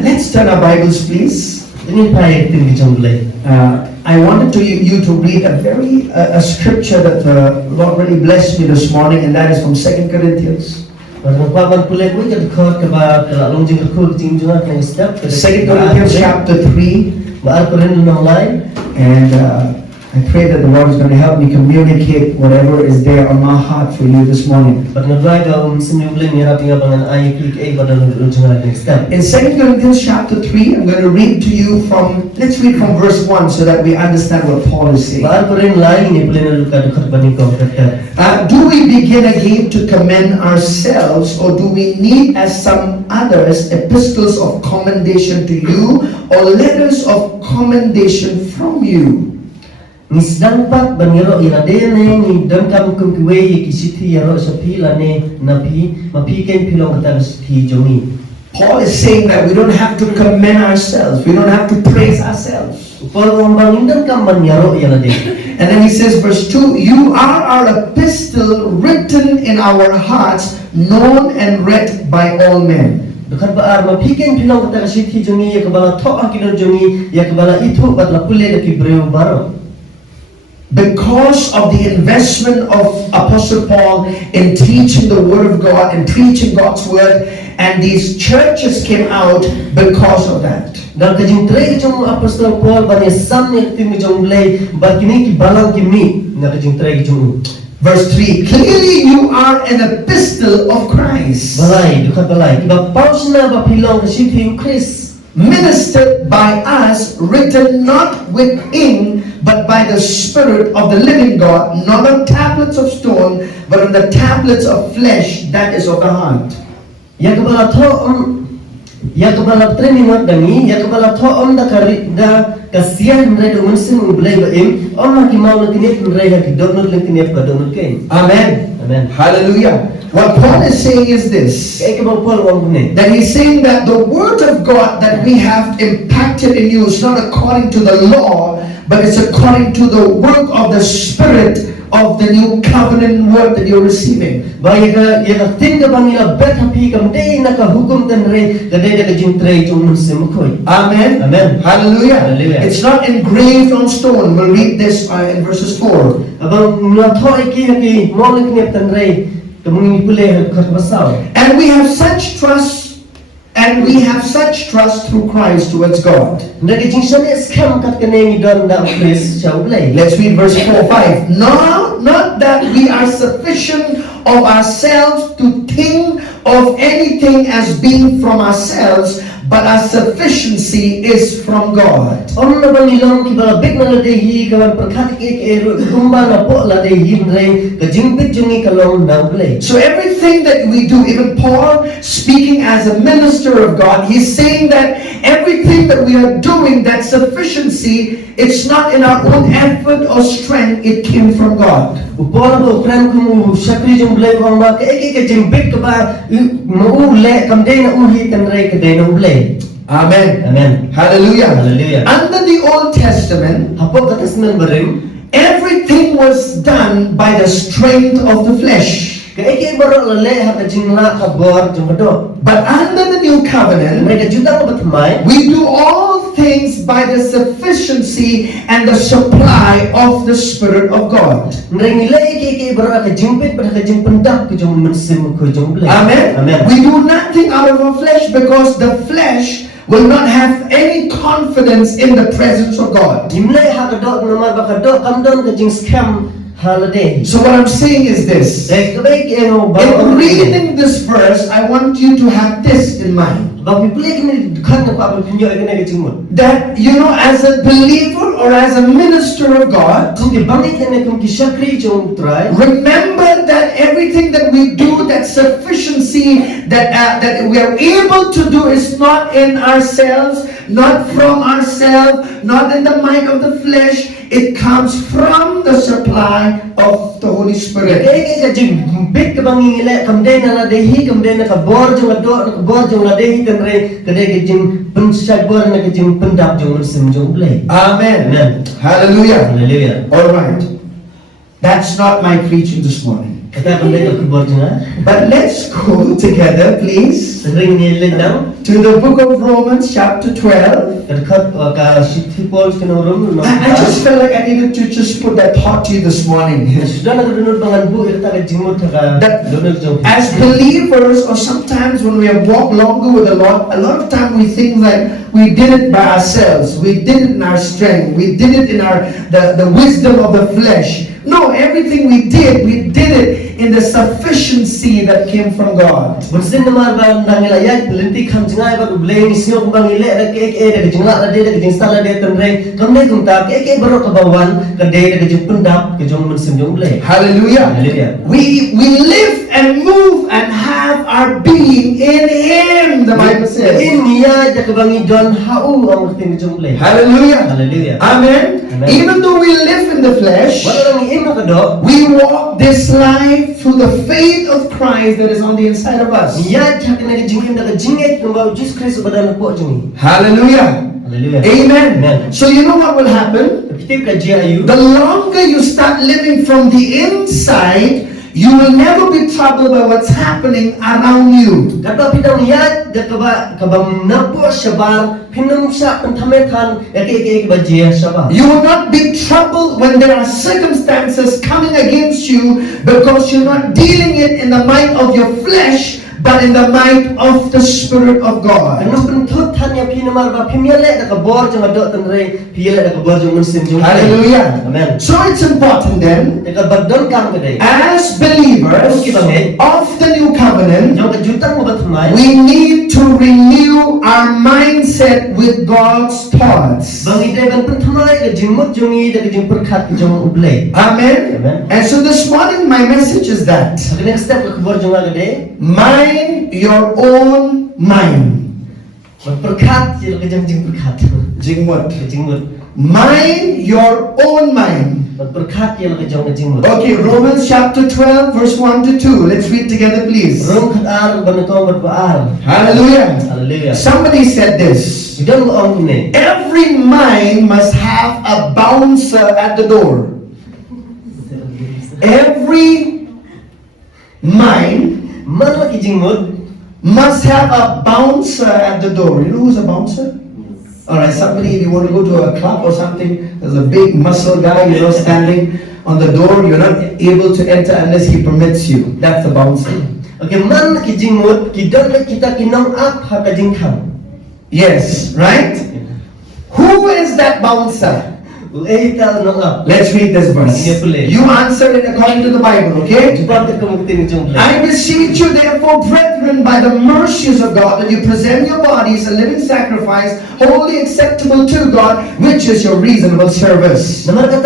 Let's turn our Bibles, please. Ini pai tin ki jong le. I wanted you to read a scripture that the Lord really blessed me this morning, and that is from 2 Corinthians. Ba ban pule ko ke khot ke ba la long jing ko jing jong na step. 2 Corinthians chapter 3. Ba Korin nong lai. And I pray that the Lord is going to help me communicate whatever is there on my heart for you this morning. Ba ngai ga sinu ble ni ra tinga bangan ai click ba dan long jing na step. In 2 Corinthians chapter 3, I'm going to read to you let's read from verse 1 so that we understand what Paul is saying. Ba Korin lai ni pule na luka khot bani ko Do we begin again to commend ourselves, or do we need, as some others, epistles of commendation to you, or letters of commendation from you? Nisdang pat baniro iradene ni damkam kum kiwe kisithi yaro sapi lane napi mapi ken pilong kata sithi jongi. Paul is saying that we don't have to commend ourselves, we don't have to praise ourselves. And then he says, verse 2, you are our epistle written in our hearts, known and read by all men. Because of the investment of Apostle Paul in teaching the Word of God and preaching God's Word, and these churches came out because of that. Verse 3, clearly you are an epistle of Christ, ministered by us, written not with ink, but by the Spirit of the living God, not on tablets of stone, but on the tablets of flesh, that is of the heart. Amen. Amen. Hallelujah. What Paul is saying is this, that he's saying that the Word of God that we have impacted in you is not according to the law, but it's according to the work of the Spirit of the new covenant word that you're receiving. Amen. Amen. Hallelujah. Hallelujah. It's not engraved on stone. We'll read this in verses 4. And we have such trust through Christ towards God. Let's read verse 4-5. Not that we are sufficient of ourselves to think of anything as being from ourselves, but our sufficiency is from God. So everything that we do, even Paul speaking as a minister of God, he's saying that everything that we are doing, that sufficiency, it's not in our own effort or strength, it came from God. Amen. Amen. Hallelujah. Hallelujah. Under the Old Testament, everything was done by the strength of the flesh. But under the new covenant, we do all things by the sufficiency and the supply of the Spirit of God. Amen. Amen. We do nothing out of our flesh, because the flesh will not have any confidence in the presence of God. So what I'm saying is this. In reading this verse, I want you to have this in mind. That, as a believer or as a minister of God, remember that everything that we do, that sufficiency that we are able to do, is not in ourselves, not from ourselves, not in the might of the flesh. It comes from the supply of the Holy Spirit. Amen. Hallelujah. Hallelujah. All right. That's not my preaching this morning. But let's go together, please. to the book of Romans, chapter 12. Dekat ka City Paul ke Nongrum. I just felt like I needed to just put that thought to you this morning. Sudah nak dunut bangan bu irta ka jimut ka dunut jom. As believers, or sometimes when we have walked longer with the Lord, a lot of time we think like we did it by ourselves. We did it in our strength. We did it in the wisdom of the flesh. No, everything we did it in the sufficiency that came from God. Bunsin namar ba nangilayat linti kham jingai ba bleng siok bangile da ke da jingla da de da jingsta la de tanre kamne kumta ke baro ka bawan ka de da jing pendap ke jong bunsin jong bleng. Hallelujah. Hallelujah. We live and move and have our being in Him, the Bible says. In niya da ka bangi don hau ang tin jong bleng. Hallelujah. Hallelujah. Amen. Amen. Even though we live in the flesh, we walk this life through the faith of Christ that is on the inside of us. Hallelujah. Hallelujah. Amen. Amen. So you know what will happen? The longer you start living from the inside, you will never be troubled by what's happening around you. You will not be troubled when there are circumstances coming against you, because you're not dealing it in the might of your flesh, but in the might of the Spirit of God. Hallelujah. Amen. So it's important then, as believers of the new covenant, we need to renew our mindset with God's thoughts. Amen. And so this morning my message is that mind your own mind. Mind your own mind. Okay, Romans chapter 12 verse 1 to 2. Let's read together, please. Hallelujah. Somebody said this: every mind must have a bouncer at the door. Every mind must have a bouncer at the door. You know who's a bouncer? Alright, somebody, if you want to go to a club or something, there's a big muscle guy, standing on the door. You're not able to enter unless he permits you. That's the bouncer. Yes, right? Who is that bouncer? Let's read this verse. You answer it according to the Bible, okay? I beseech you therefore, brethren, by the mercies of God, that you present your bodies a living sacrifice, wholly acceptable to God, which is your reasonable service. So the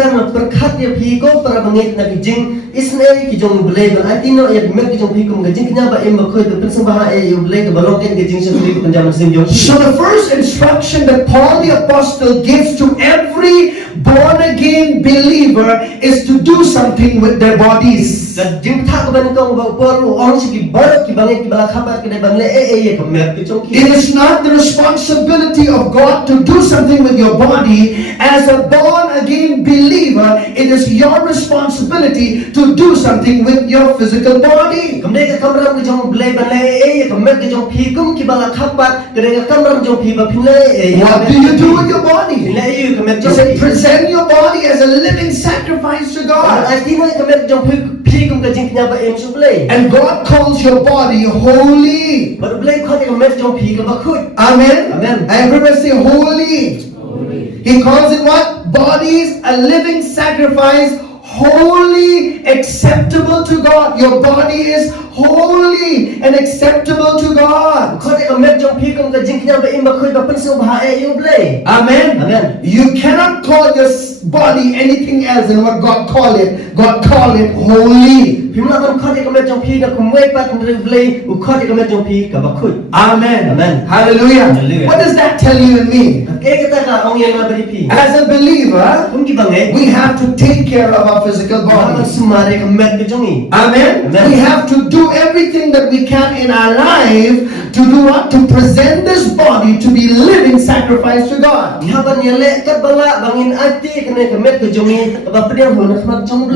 first instruction that Paul the Apostle gives to every born-again believer is to do something with their bodies. It is not the responsibility of God to do something with your body. As a born-again believer, it is your responsibility to do something with your physical body. What do you do with your body? You say, present your body as a living sacrifice to God. And God calls your body holy. Amen. Amen. Everybody say holy. He calls it what? Bodies, a living sacrifice, holy, acceptable to God. Your body is holy and acceptable to God. Amen. Amen. You cannot call your body anything else than what God called it. God called it holy. Amen. Amen. Hallelujah. Hallelujah. What does that tell you and me? As a believer, we have to take care of our physical body. Amen. Amen. We have to do everything that we can in our life to do what? To present this body to be living sacrifice to God.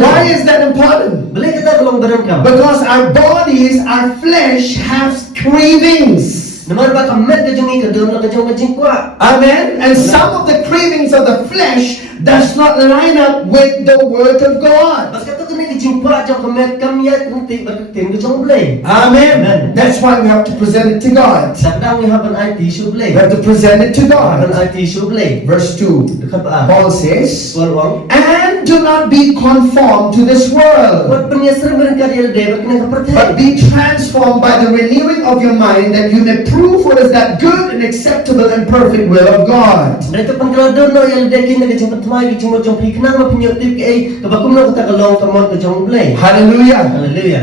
Why is that important? Because our bodies, our flesh has cravings. Namar ba kamet ka jung ikadum la ka jung ka jingkwa. Amen. And some of the cravings of the flesh does not line up with the word of God. Bas ka to kani ka jingkwa jung kamet kamya kunti ba ka tin ka jung blay. Amen. That's why we have to present it to God. Sabda we have an IT should We blay. have to present it to Have an God. IT should blay. Verse 2. Dekat ba? Paul says, Wal. and do not be conformed to this world, Wat penyasar mereka dia de ba kena ka but perthai. be transformed by the renewing of your mind, that you may prove what is that good and acceptable and perfect will of God. Mereka pengkelodon no yang de kena ka jung perthai ka jung jung pi kenang ma penyok tip ke ka ba kumno ka ta ka long ka mon ka jung blay. Hallelujah. Hallelujah.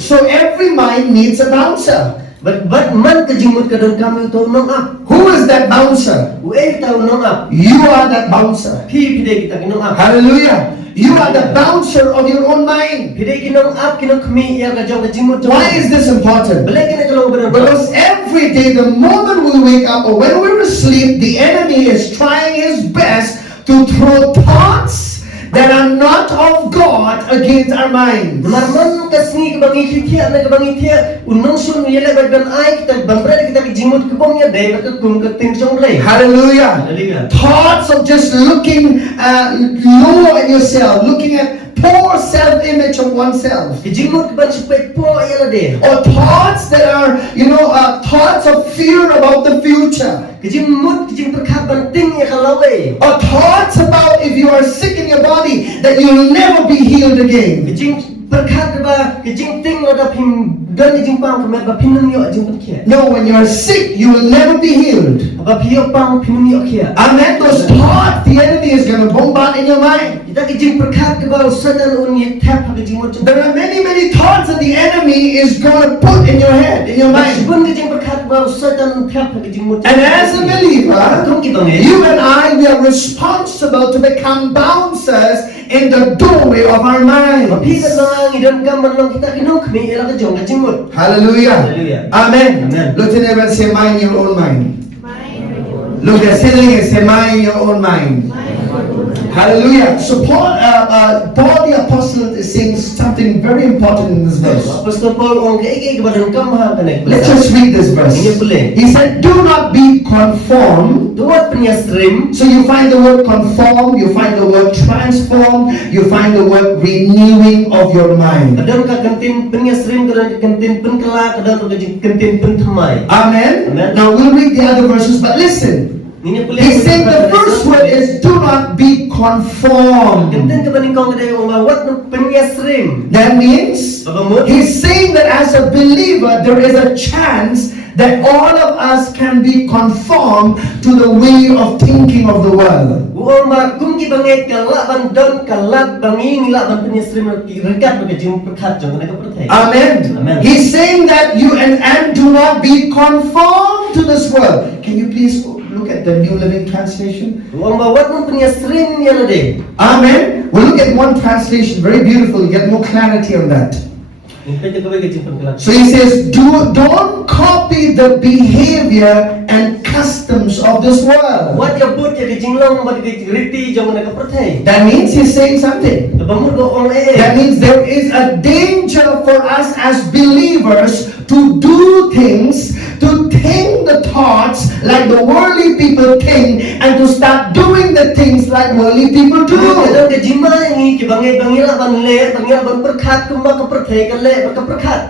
So every mind needs a bouncer. But man ka jingmut ka don kami to nong up. Who is that bouncer? Uel tau nong up. You are that bouncer. Pi pide kita kinong up. Hallelujah. You are the bouncer of your own mind. Pide kinong up kinong kami ya ka jong ka jingmut. Why is this important? Balik kena kalau benar. Because every day, the moment we wake up or when we're asleep, the enemy is trying his best to throw thoughts that are not of God against our minds. Marman kasni ka bangi kitia na ka bangi tia unong sun yele ba ban ai kita bambra kita ka jingmut ka bom ya dai ba ka kum ka ting jong lay. Hallelujah. Hallelujah. Thoughts of just looking low at yourself, looking at poor self-image of oneself. Ka jingmut ka ban supay po yela de. Or thoughts that are, thoughts of fear about the future. Ka jingmut ka jing perkat ban ting ya kalaway. Or thoughts about if you are sick in your body, that you'll never be healed again. Ka jing perkat ba ka jing ting la da pim dan ka jing pang ka met ba pinum yo jing perkat. No, when you are sick, you will never be healed. Ba pio pang pinum yo kia. Amen. Those thoughts, the enemy is going to bombard in your mind. Kita ka jing perkat ka ba satan un ye tap ka jing mut. There are many, many thoughts that the enemy is going to put in your head, in your mind. Sebun ka jing perkat ba satan tap ka jing mut. And as a believer, Kung kita ni. you and I, we are responsible to become bouncers in the doorway of our minds. Pika lang idan ka man lang kita kinong kami ila ka jong ka jing mut. Hallelujah. Hallelujah. Amen. Amen. Look to neighbor and say, mind your own mind. Look at say and say, mind your own mind. Hallelujah. So Paul the apostle is saying something very important in this verse. Apostol Paul ong kay ka ba don kam ha kanek. Let's just read this verse. Ini boleh. He said, do not be conformed. Duat penyasrim. So you find the word conform, you find the word transform, you find the word renewing of your mind. Kadang ka kantin penyasrim kadang ka kantin penkela kadang ka kantin pentamai. Amen. Amen. Now we'll read the other verses, but listen. Ini boleh. He said the first word is do not be conformed. Kantin ka baning kong kadang ong wat no penyasrim. That means Abamut. he's saying that as a believer there is a chance that all of us can be conformed to the way of thinking of the world. Uang ma kung ki banget kalak ban don kalak bangin la ban penyasrim rekat ba jing perkat jong ka perthai. Amen. Amen. He's saying that you and do not be conformed to this world. Can you please look at the New Living Translation? Uang ma wat no penyasrim ya de. Amen. We'll look at one translation, very beautiful. You get more clarity on that. Impete ka ba jing penkelak. So he says, don't copy the behavior and customs of this world. Wat ya but ya jing long ba di riti jong ka perthai. That means he's saying something. Abamut go ong That means there is a danger for us as believers to do things, to think the thoughts like the worldly people think, and to start doing the things like worldly people do. Kadang ka jimangi ki bangila ban le bangila ban perkat kumba ka perthai ka le ba ka perkat.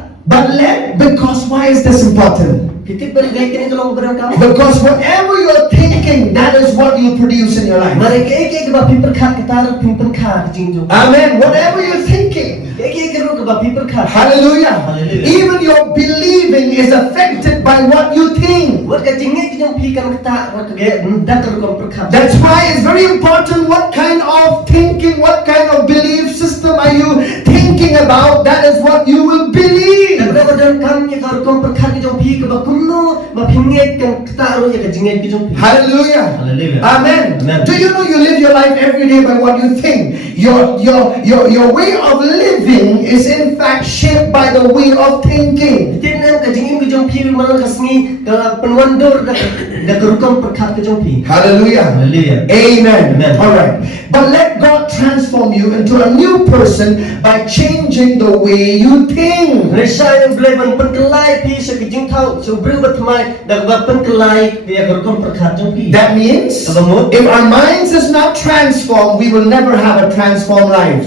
Because why is this important? Kitip ba gay kini kalong berang ka? Because whatever you're thinking, that is what you produce in your life. Mari ke ka ba perkat ka tar pimpen ka jing jong. Amen. Whatever you're thinking. Ke ka ro ka ba perkat. Hallelujah. Hallelujah. Even your believing is affected by what you think. Wat ka jingi jong pikan ka ta ra ka ge dakar ko perkat. That's why it's very important what kind of thinking, what kind of belief system are you thinking about. That is what you will believe. Kadang kam ni ka ko perkat jong pi ka ba kumno ma pinget kan ta ro ya ka jingi jong pi. Hallelujah. Hallelujah. Amen. Amen. Do you know you live your life every day by what you think? Your way of living is in fact shaped by the way of thinking. Tinam ka jingi jong pi malang kasni ka penwandor da ko perkat ka jong pi. Hallelujah. Hallelujah. Amen. Amen. All right. But let God transform you into a new person by changing changing the way you think. Resai boleh penkelai pi sekejing tahu sebelum bertemai dah penkelai dia berkom perkat jompi. That means if our minds is not transformed, we will never have a transformed life.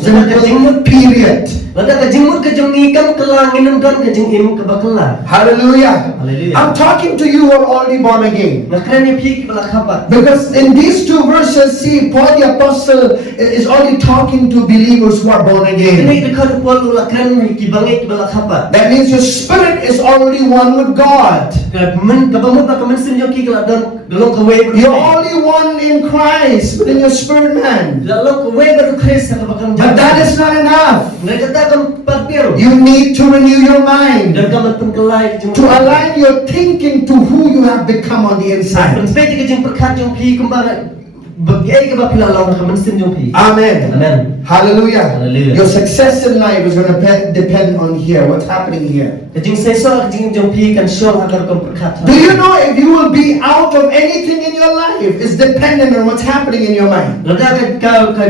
Period. Lada kejimut kejongi kan kelang inum dan kejing im kebakelah. Hallelujah. Hallelujah. I'm talking to you who are already born again. Nakrani pi kibala kapat. Because in these two verses, see, Paul the Apostle is already talking to believers who are born again. Ini dekat Paul lakran kibangai kibala kapat. That means your spirit is already one with God. Men kabamut nak mensin joki kelak dan gelong kawe. You're only one in Christ within your spirit man. Gelong kawe baru Kristus kabakam. But that is not enough. Mereka takkan parkir. You need to renew your mind, Dan kamu penkelai to align your thinking to who you have become on the inside. Penspeti kejing perkat jompi kembali. Bagai ke bapila lawan kamu mensin jompi. Amen. Amen. Hallelujah. Hallelujah. Your success in life is going to depend on here, what's happening here. Kejing sesok kejing jompi kan syol agar kamu perkat. Do you know if you will be out of anything in your life, it's dependent on what's happening in your mind. Lada ke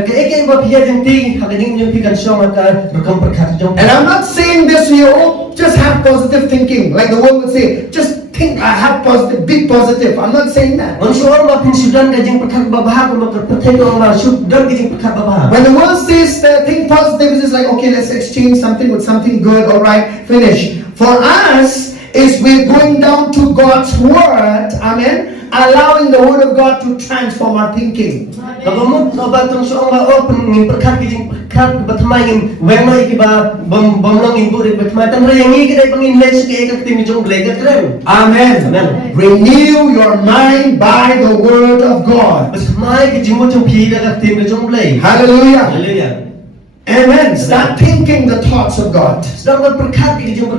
eke bapia jompi kejing jompi kan syol agar kamu perkat jompi. And I'm not saying this to you, oh, just have positive thinking. Like the world would say, just think, I have positive, be positive. I'm not saying that. Manusia orang bapin sudan kejing perkat babah kamu percaya orang bapin sudan kejing perkat babah. When the world says that think positive, it's just like, okay, let's exchange something with something good, alright, finish. For us, is we're going down to God's word, amen, allowing the word of God to transform our thinking. Kamu batang seorang open perkat kejing perkat bertemain wengai kiba bomlong ibu bertemain tan reyangi kita pengin les ke ek tim jong belajar keren. Amen. Amen. Renew your mind by the word of God. Bertemain kejing jong pi dah tim jong belajar. Hallelujah. Haleluya. Amen. Start thinking the thoughts of God. Sedang berkat kejong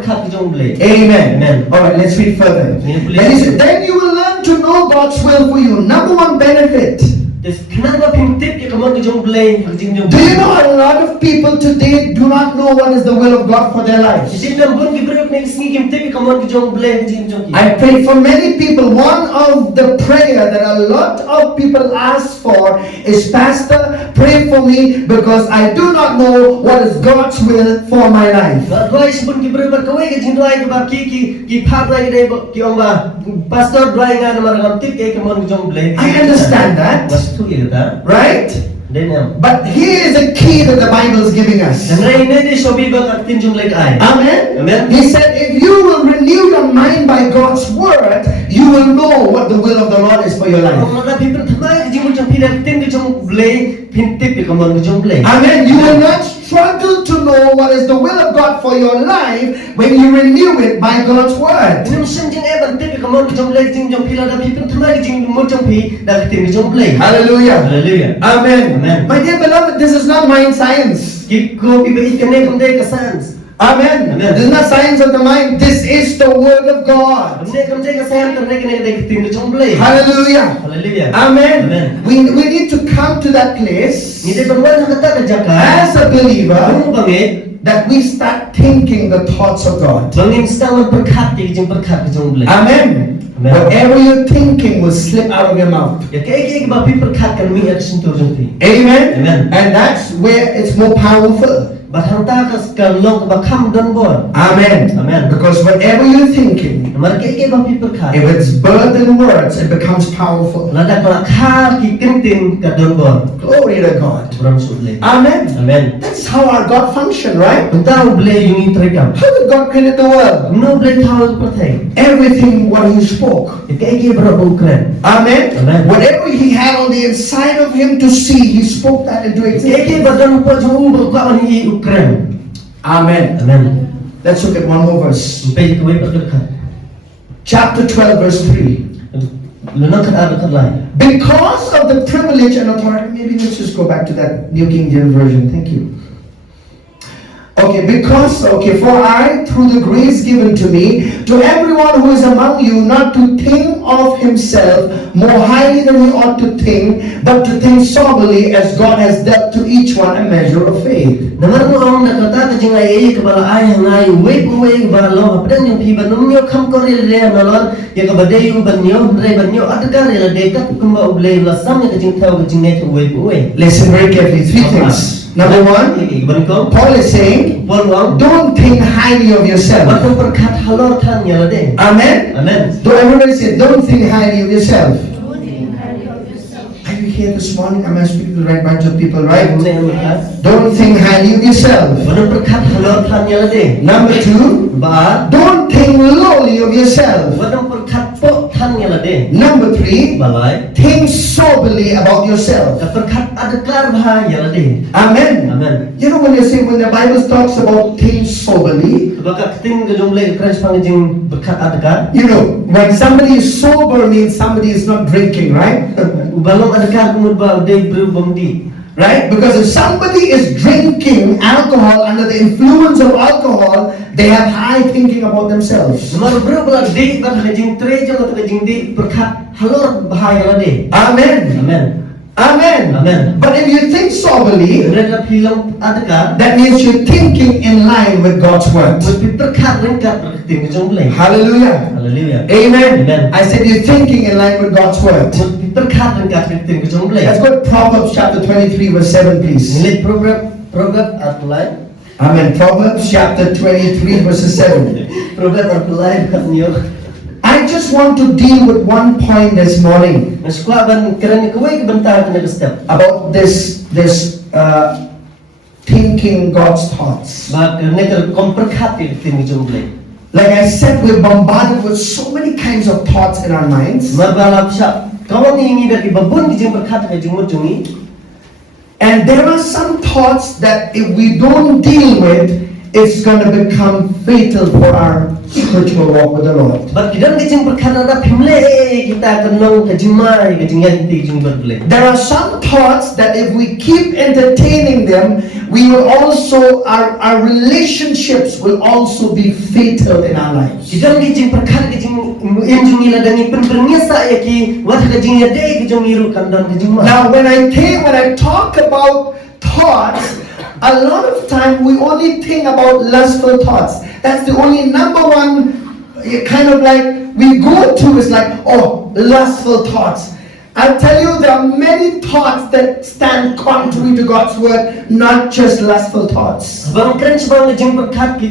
belajar. Amen. Amen. Alright, let's read further. Then you will learn to know God's will for you. Number one benefit. Kenapa pintip ke kamu kejong belajar kejing jong. Do you know a lot of people today do not know what is the will of God for their lives? Jadi lambun kibruk nih sini pintip ke kamu kejong belajar kejing jong. I pray for many people. One of the prayer that a lot of people ask for is, Pastor, pray for me because I do not know what is God's will for my life. Dua sebut kibruk berkawai kejing dua ke baki ki phat dua ke ki omba pastor dua ngan margam tip ke kamu kejong belajar. I understand that. Right? But here is a key that the Bible is giving us. Amen? Amen. He said, if you will renew your mind by God's word, you will know what the will of the Lord is for your life. Amen. You will not struggle to know what is the will of God for your life when you renew it by God's word. Hallelujah. Hallelujah. Amen. Amen. My dear beloved, this is not mind science. Amen. Amen. This is not science of the mind. This is the word of God. Hallelujah. Hallelujah. Amen. Amen. We need to come to that place as a believer that we start thinking the thoughts of God. Amen. Whatever you're thinking will slip out of your mouth. Amen. Amen. And that's where it's more powerful. Amen. Amen. Because whatever you're thinking, if it's birthed in words, it becomes powerful. Glory to God. Amen. Amen. That's how our God functions, right? How How did God create the world? Everything what He spoke. Amen. Amen. Whatever He had on the inside of Him to see, He spoke that into existence. Amen. Amen. Let's look at one more verse. Chapter 12, verse 3. Because of the privilege and authority, maybe let's just go back to that New King James Version. Thank you. For I, through the grace given to me, to everyone who is among you, not to think of himself more highly than he ought to think, but to think soberly as God has dealt to each one a measure of faith. Listen very carefully. Three things. Number one, Iban ko. Paul is saying, Polong. don't think highly of yourself. Watong perkat halor tan yala de. Amen? Amen. Do everybody say, don't think highly of yourself. Are you here this morning? Am I speaking to the right bunch of people, right? Don't think highly of yourself. Watong perkat halor tan yala de. Number two, Ba. don't think lowly of yourself. Watong perkat po tan yala de. Number three, Balay. think soberly about yourself. Ka perkat adakar bah yala de. Amen. Amen. You know when you say, when the Bible talks about think soberly, Baka keting gajong lay kres pangajing berkat adakar. you know, when somebody is sober means somebody is not drinking, right? Balong adakar kumud ba de bru bamdi. Right? Because if somebody is drinking alcohol under the influence of alcohol, they have high thinking about themselves. Mar bru bala de ba kajing tre jong atau kajing de berkat halor bah yala de. Amen. Amen. Amen. Amen. But if you think soberly, Reda film adakar. that means you're thinking in line with God's word. Mesti berkat ringkat berketing gajong lay. Hallelujah. Hallelujah. Amen. Amen. I said you're thinking in line with God's word. Mesti berkat ringkat berketing gajong lay. Let's go to Proverbs chapter 23 verse 7 please. Nilai program apply. Amen. Proverbs chapter 23 verses 7. Program apply kat niyo. I just want to deal with one point this morning Naskuha ban kerana kawai kebentar kena step. about this thinking God's thoughts. Ba kerana ter komperkat berketing gajong lay. Like I said, we're bombarded with so many kinds of thoughts in our minds. Marbalap siya. Kawan ini dari babun gajong berkat gajong mujungi. And there are some thoughts that if we don't deal with, it's going to become fatal for our spiritual walk with the Lord. Ba kidan gajong berkat ada pimle kita kenong gajong mai gajong yang gajong berbelai. There are some thoughts that if we keep entertaining them, we will also, our relationships will also be fatal in our lives. Kidan gajong berkat gajong enjong ila dangi penberngesa ya ki wat gajong ya de gajong iru kandan gajong mai. Now when I talk about thoughts, a lot of time we only think about lustful thoughts. That's the only number one kind of like we go to is like, oh, lustful thoughts. I'll tell you there are many thoughts that stand contrary to God's word, not just lustful thoughts. Bang keren sebang gajong berkat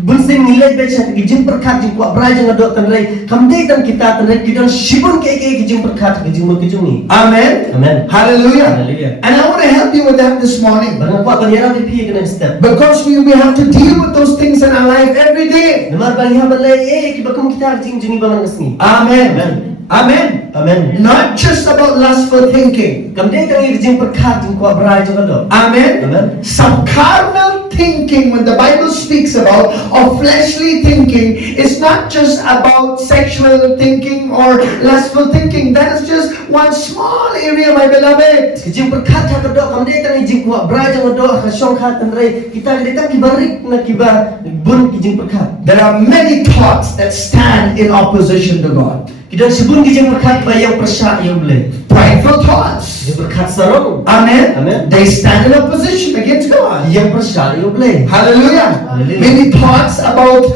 bunsing nilai baca gajong berkat jeng kuat berai jeng adok tanrai kamdei tan kita tanrai kidan shibun ke gajong berkat gajong ni. Amen. Amen. Hallelujah. Hallelujah. And I want to help you with that this morning. Barang kuat banyara pi kena step. Because we have to deal with those things in our life every day. Namar baliha balai kibakum kita jeng jengi balang kesni. Amen. Amen. Amen. Amen. Not just about lustful thinking. Kamdei tan gajong berkat jeng kuat berai jeng adok. Amen. Amen. Some carnal thinking, when the Bible speaks about, or fleshly thinking, it's not just about sexual thinking or lustful thinking. That is just one small area, my beloved. Gajong berkat ha adok kamdei tan jeng kuat berai jeng adok hasong khat tanrai kita kita kibarik na kiba bun gajong berkat. There are many thoughts that stand in opposition to God. Kita sebut gajong berkat bayang persak yang boleh. Prideful thoughts. Gajong berkat sarong. Amen. Amen. They stand in opposition against God. Yang persak yang boleh. Hallelujah. Hallelujah. Maybe thoughts about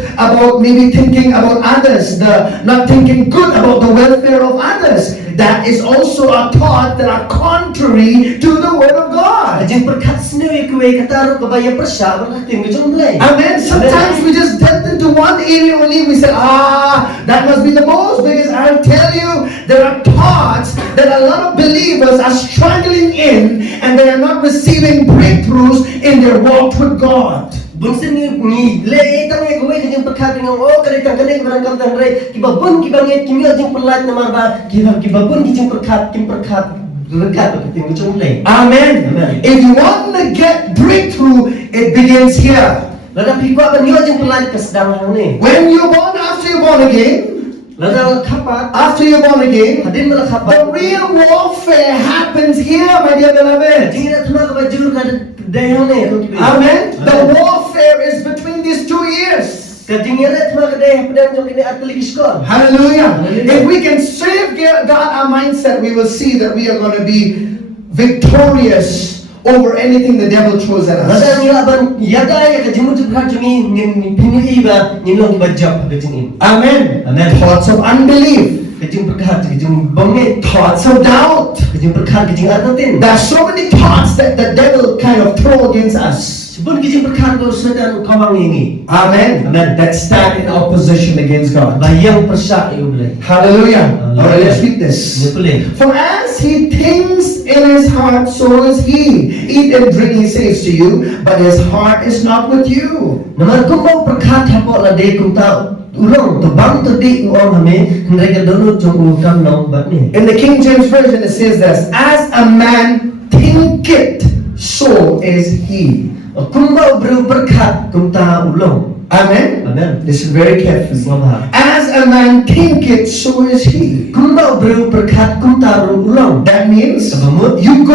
maybe thinking about others, not thinking good about the welfare of others. That is also a thought that are contrary to the word of God. Gajong berkat sendiri kuai kata ru bayang persak berkating gajong boleh. Amen. Sometimes we just delve into one area only. We say, that must be the most biggest. I'll tell you, there are thoughts that a lot of believers are struggling in, and they are not receiving breakthroughs in their walk with God. Bunsin ni le tang e kuai gajong berkat dengan kada tang kada barangkam tanrai kibabun kibanget kimio jeng perlat namar ba kibabun gajong berkat kim berkat berkat berkating gajong boleh. Amen. Amen. If you want to get breakthrough, it begins here. Lada pikwa ban yo jeng perlat kesedang ni. When you're born, after you're born again, Lada kapat after you're born again, hadin mala the kapat. real warfare happens here, my dear beloved. Jingira thma ka bajur kada dayang ni. Amen. The warfare is between these 2 ears. Kadingira thma ka dayang pedang jong ini atli kiskon. Hallelujah. Hallelujah. If we can safeguard our mindset, we will see that we are going to be victorious over anything the devil throws at Lada us. ngira ban yada ya kajimu jubra jongi ni pinu iba ni long bajap ka jingin. Amen. Amen. Thoughts of unbelief. kajing perkat kajing bangit thoughts of doubt. kajing perkat kajing arnatin. There are so many thoughts that the devil kind of throw against us. Sebab kajing perkat ko setan kawang ini. Amen. Amen. That stand in opposition against God. Bayang persak iu boleh. Hallelujah. All right, let's read Ini this. boleh. For as he thinks in his heart, so is he. Eat and drink, he says to you, but his heart is not with you. Naman kung mau perkat hapok la de kung ta ulong to bang to di uong hame mereka dulu jong ukam nong bat ni. In the King James Version, it says this: as a man thinketh, so is he. Kung mau beri perkat kung ta ulong. Amen. Amen. Listen very carefully. Semua. As a man thinketh, so is he. Kung mau beri perkat kung ta ulong. That means Sebab you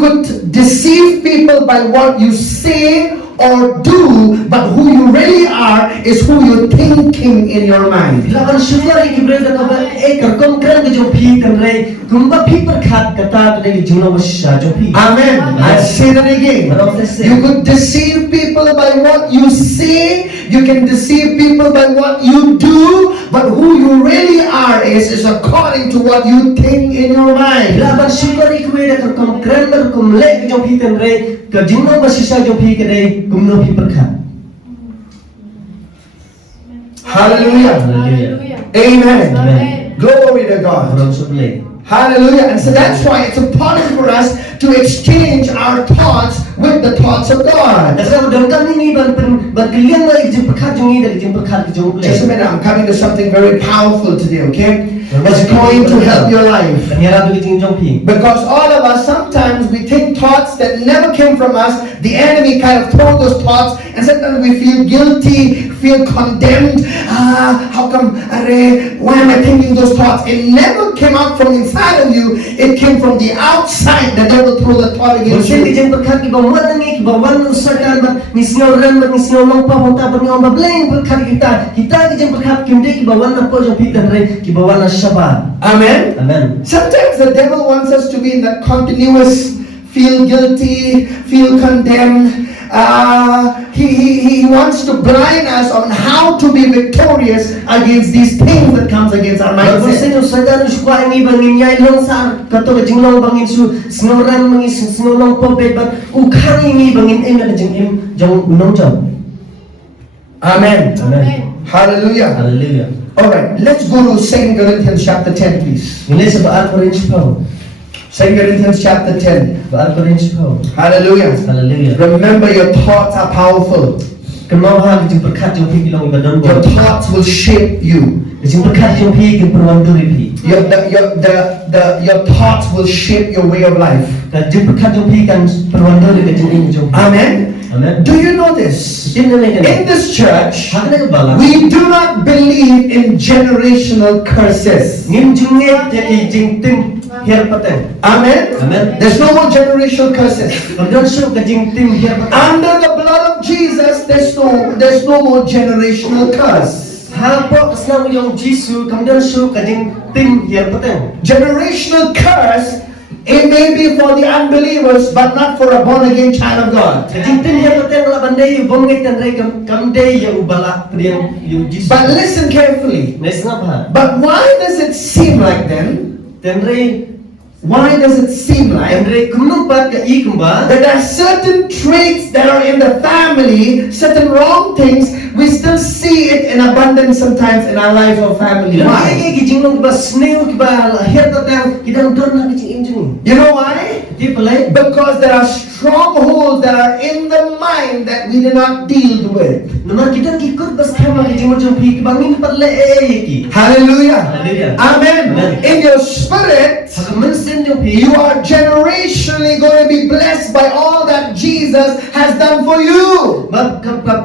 could deceive people by what you say or do, but who you really are is who you're thinking in your mind. Lawan syukur yang Gabriel kata ba kerkom keren ke jom pi tenrai kumba pi perkat kata ke jumlah masya jom pi. Amen. I say that again. Amen. You could deceive people by what you say. You can deceive people by what you do, but who you really are is according to what you think in your mind. Lawan syukur yang Gabriel kerkom keren kerkom lek ke jom pi tenrai ke jumlah masya jom pi kedai kumno pi perkat. Hallelujah. Hallelujah. Amen. Amen. Glory to God. Orang sebelih. Hallelujah. And so that's why it's important for us to exchange our thoughts with the thoughts of God. Dasar dalam kami ni ban kalian lagi jom perkat jom ni dari jom perkat ke jom boleh. Just a minute, I'm coming to something very powerful today, okay? It's going to help your life. Kanyara tu ke jom pi. Because all of us, sometimes we think thoughts that never came from us. The enemy kind of throw those thoughts, and sometimes we feel guilty, feel condemned. How come, why am I thinking those thoughts? It never came out from inside of you. It came from the outside. The devil threw the thought against Mungkin you. di jam perkat ki bawan nangi ki bawan usahakan ba misnyo ran ba misnyo long pa honta ba ngom ba bleng perkat kita di jam perkat ki ki bawan na po jom pi tenrai ki bawan na shabat. Amen. Amen. Sometimes the devil wants us to be in that continuous feel guilty, feel condemned. He wants to blind us on how to be victorious against these things that comes against our Bagus mindset. saya saja nu suka ini bangin nyai long sar kato ke jinglong bangin su snoran bangin snolong po be ba ukang ini bangin ke jing jong unong jom. Amen. Amen. Hallelujah. Hallelujah. All right, let's go to 2 Corinthians chapter 10, please. Ini sebab Korintus Paul. 2 Corinthians chapter 10. Korintus Paul. Hallelujah. Hallelujah. Remember, your thoughts are powerful. Kemauan jing perkat jom pi kilong ibadan Your bo. thoughts will shape you. Jing perkat jom pi ki perwanduri pi. Your thoughts will shape your way of life. Jing perkat jom pi kan perwanduri ke jing ini jom. Amen. Amen. Do you know this? Jing na In this church, Hakna ke bala. we do not believe in generational curses. Ngim junge jadi jing tim hier pateng. Amen. Amen. There's no more generational curses. Kemudian su ke jing tim hier pateng. Under the blood of Jesus, there's no more generational curse. Hapo kesnam yung Jisu kemudian su ke jing tim hier pateng. Generational curse, it may be for the unbelievers, but not for a born again child of God. Jing tim hier pateng la bandai yu bongit dan rei kam dei yu ubala priang yu Jisu. But listen carefully. Nes ngapa? But why does it seem like then? Dan rei Why does it seem like kumnung pat ka i kumba. that there are certain traits that are in the family, certain wrong things, we still see it in abundance sometimes in our life or family? Why? Ki jing long ba sneu ki ba hier pateng kidang don na ki jing jing. You know why? Di pelai. Because there are strongholds that are in the mind that we did not deal with. Naman kita kikut bas kama ki jing jing pi ki bangin pat le ki. Hallelujah. Hallelujah. Amen. Amen. In your spirit, Hakaman sen jing pi. you are generationally going to be blessed by all that Jesus has done for you.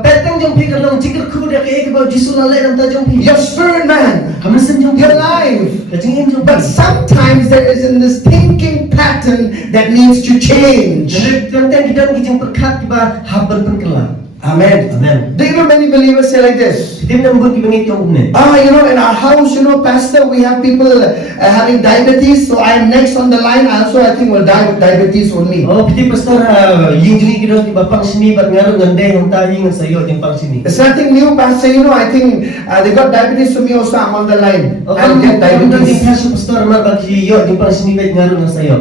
Petang jong pi kalong jikir ku dia ke ba Jisu la le dam ta jong pi. Your spirit man, Kaman sen jong your life. Kajing jong But sometimes there is in this thinking pattern that needs to change. Jadi tentang kita ki jong perkat ki ba haban pen kala. Amen. Amen. Do you know many believers say like this? Hindi mo naman kibangit yung umne. In our house, Pastor, we have people having diabetes, so I am next on the line. I think will die with diabetes only. Oh, piti pastor, yung kidot iba pang sini bat ngaro ngande yung tayo ng sayo yung pang sini. It's nothing new, Pastor. I think they got diabetes to me also. I'm on the line. Oh, I'll get diabetes. Yung kaso pastor, mabag yo yung pang sini bat ngaro ng sayo.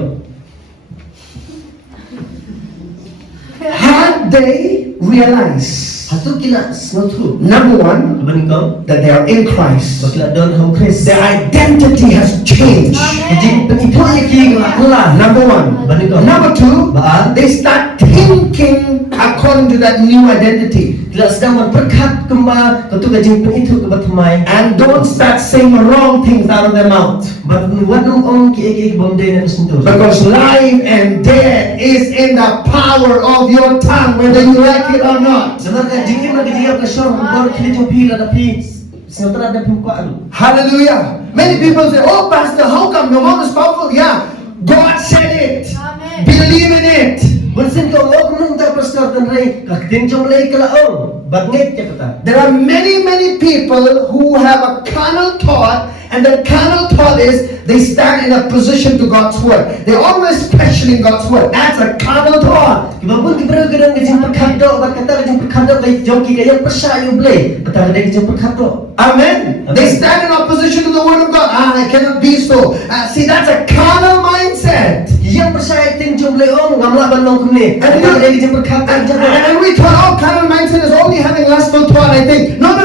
Had they realized, Hato kila not true. number one, Abaning ko, that they are in Christ. bakla don hong Chris. Their identity has changed. Kajing penito ay kiyong akla. Number one. Abaning ko. Number two, Ba? they start thinking according to that new identity. Kila sedang berkat kema katu kajing penito ke batumai. And don't start saying wrong things out of their mouth. Bat wadong ong ki bomde na sentuh. Because life and death is in the power of your tongue, whether you like it or not. Sebenarnya jingin lagi dia ke syur bor kili jong pila tapi sentra ada pemkuan. Hallelujah. Many people say, oh, Pastor, how come your mouth is powerful? Yeah, God said it. Amen. Believe in it. Bunsin ko og nung ta pastor dan rei kaktin jong lay kalaong. Bagnet ya kata. There are many, many people who have a carnal thought, and the carnal thought is they stand in a position to God's word. They're always questioning God's word. That's a carnal thought. Kibabun kibro kadang kajing perkado berkata kajing perkado kay joki kaya persayo blay. Kata ada kajing perkado. Amen. They stand in opposition to the word of God. I cannot be so. See, that's a carnal mindset. Yang percaya ting jong lay ong ngamla bandong kumni. Ada kajing perkado jangan. And we thought, oh, carnal mindset is only having lustful thought, I think. No.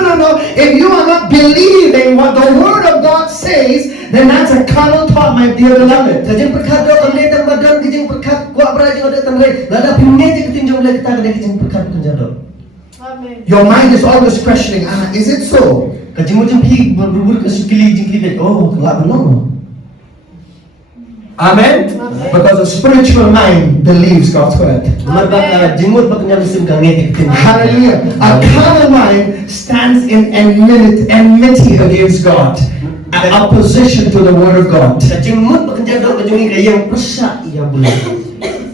If you are not believing what the word of God says, then that's a carnal thought, my dear beloved. Kajing perkado kamne tang badan kajing perkat kuat berajang ada tang rei. Lada pimne je keting jong lay kita kada kajing perkat kanjado. Amen. Your mind is always questioning, is it so? Kajing mo jong pi berbur ke sukili jing klibet. Oh, kelak benar. Amen? Because a spiritual mind believes God's word. Marbak jingmut baknya mesin kangeti keting. Hallelujah. A carnal mind stands in enmity against God. An opposition to the word of God. Kajing mut baknya kajing kayang persa iya boleh.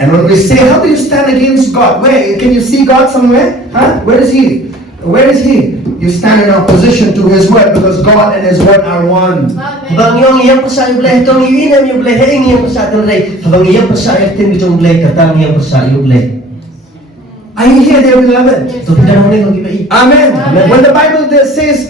And when we say, how do you stand against God? Where? Can you see God somewhere? Huh? Where is He? Where is He? You stand in opposition to His word because God and His word are one. Habang yung iyang persa yung boleh, itong iinam yung boleh, haing iyang persa itong rei. Habang iyang persa yung yung boleh, katang iyang persa yung boleh. Are you here, dear beloved? So pinanong ni kong iba. Amen. Amen. When the Bible says,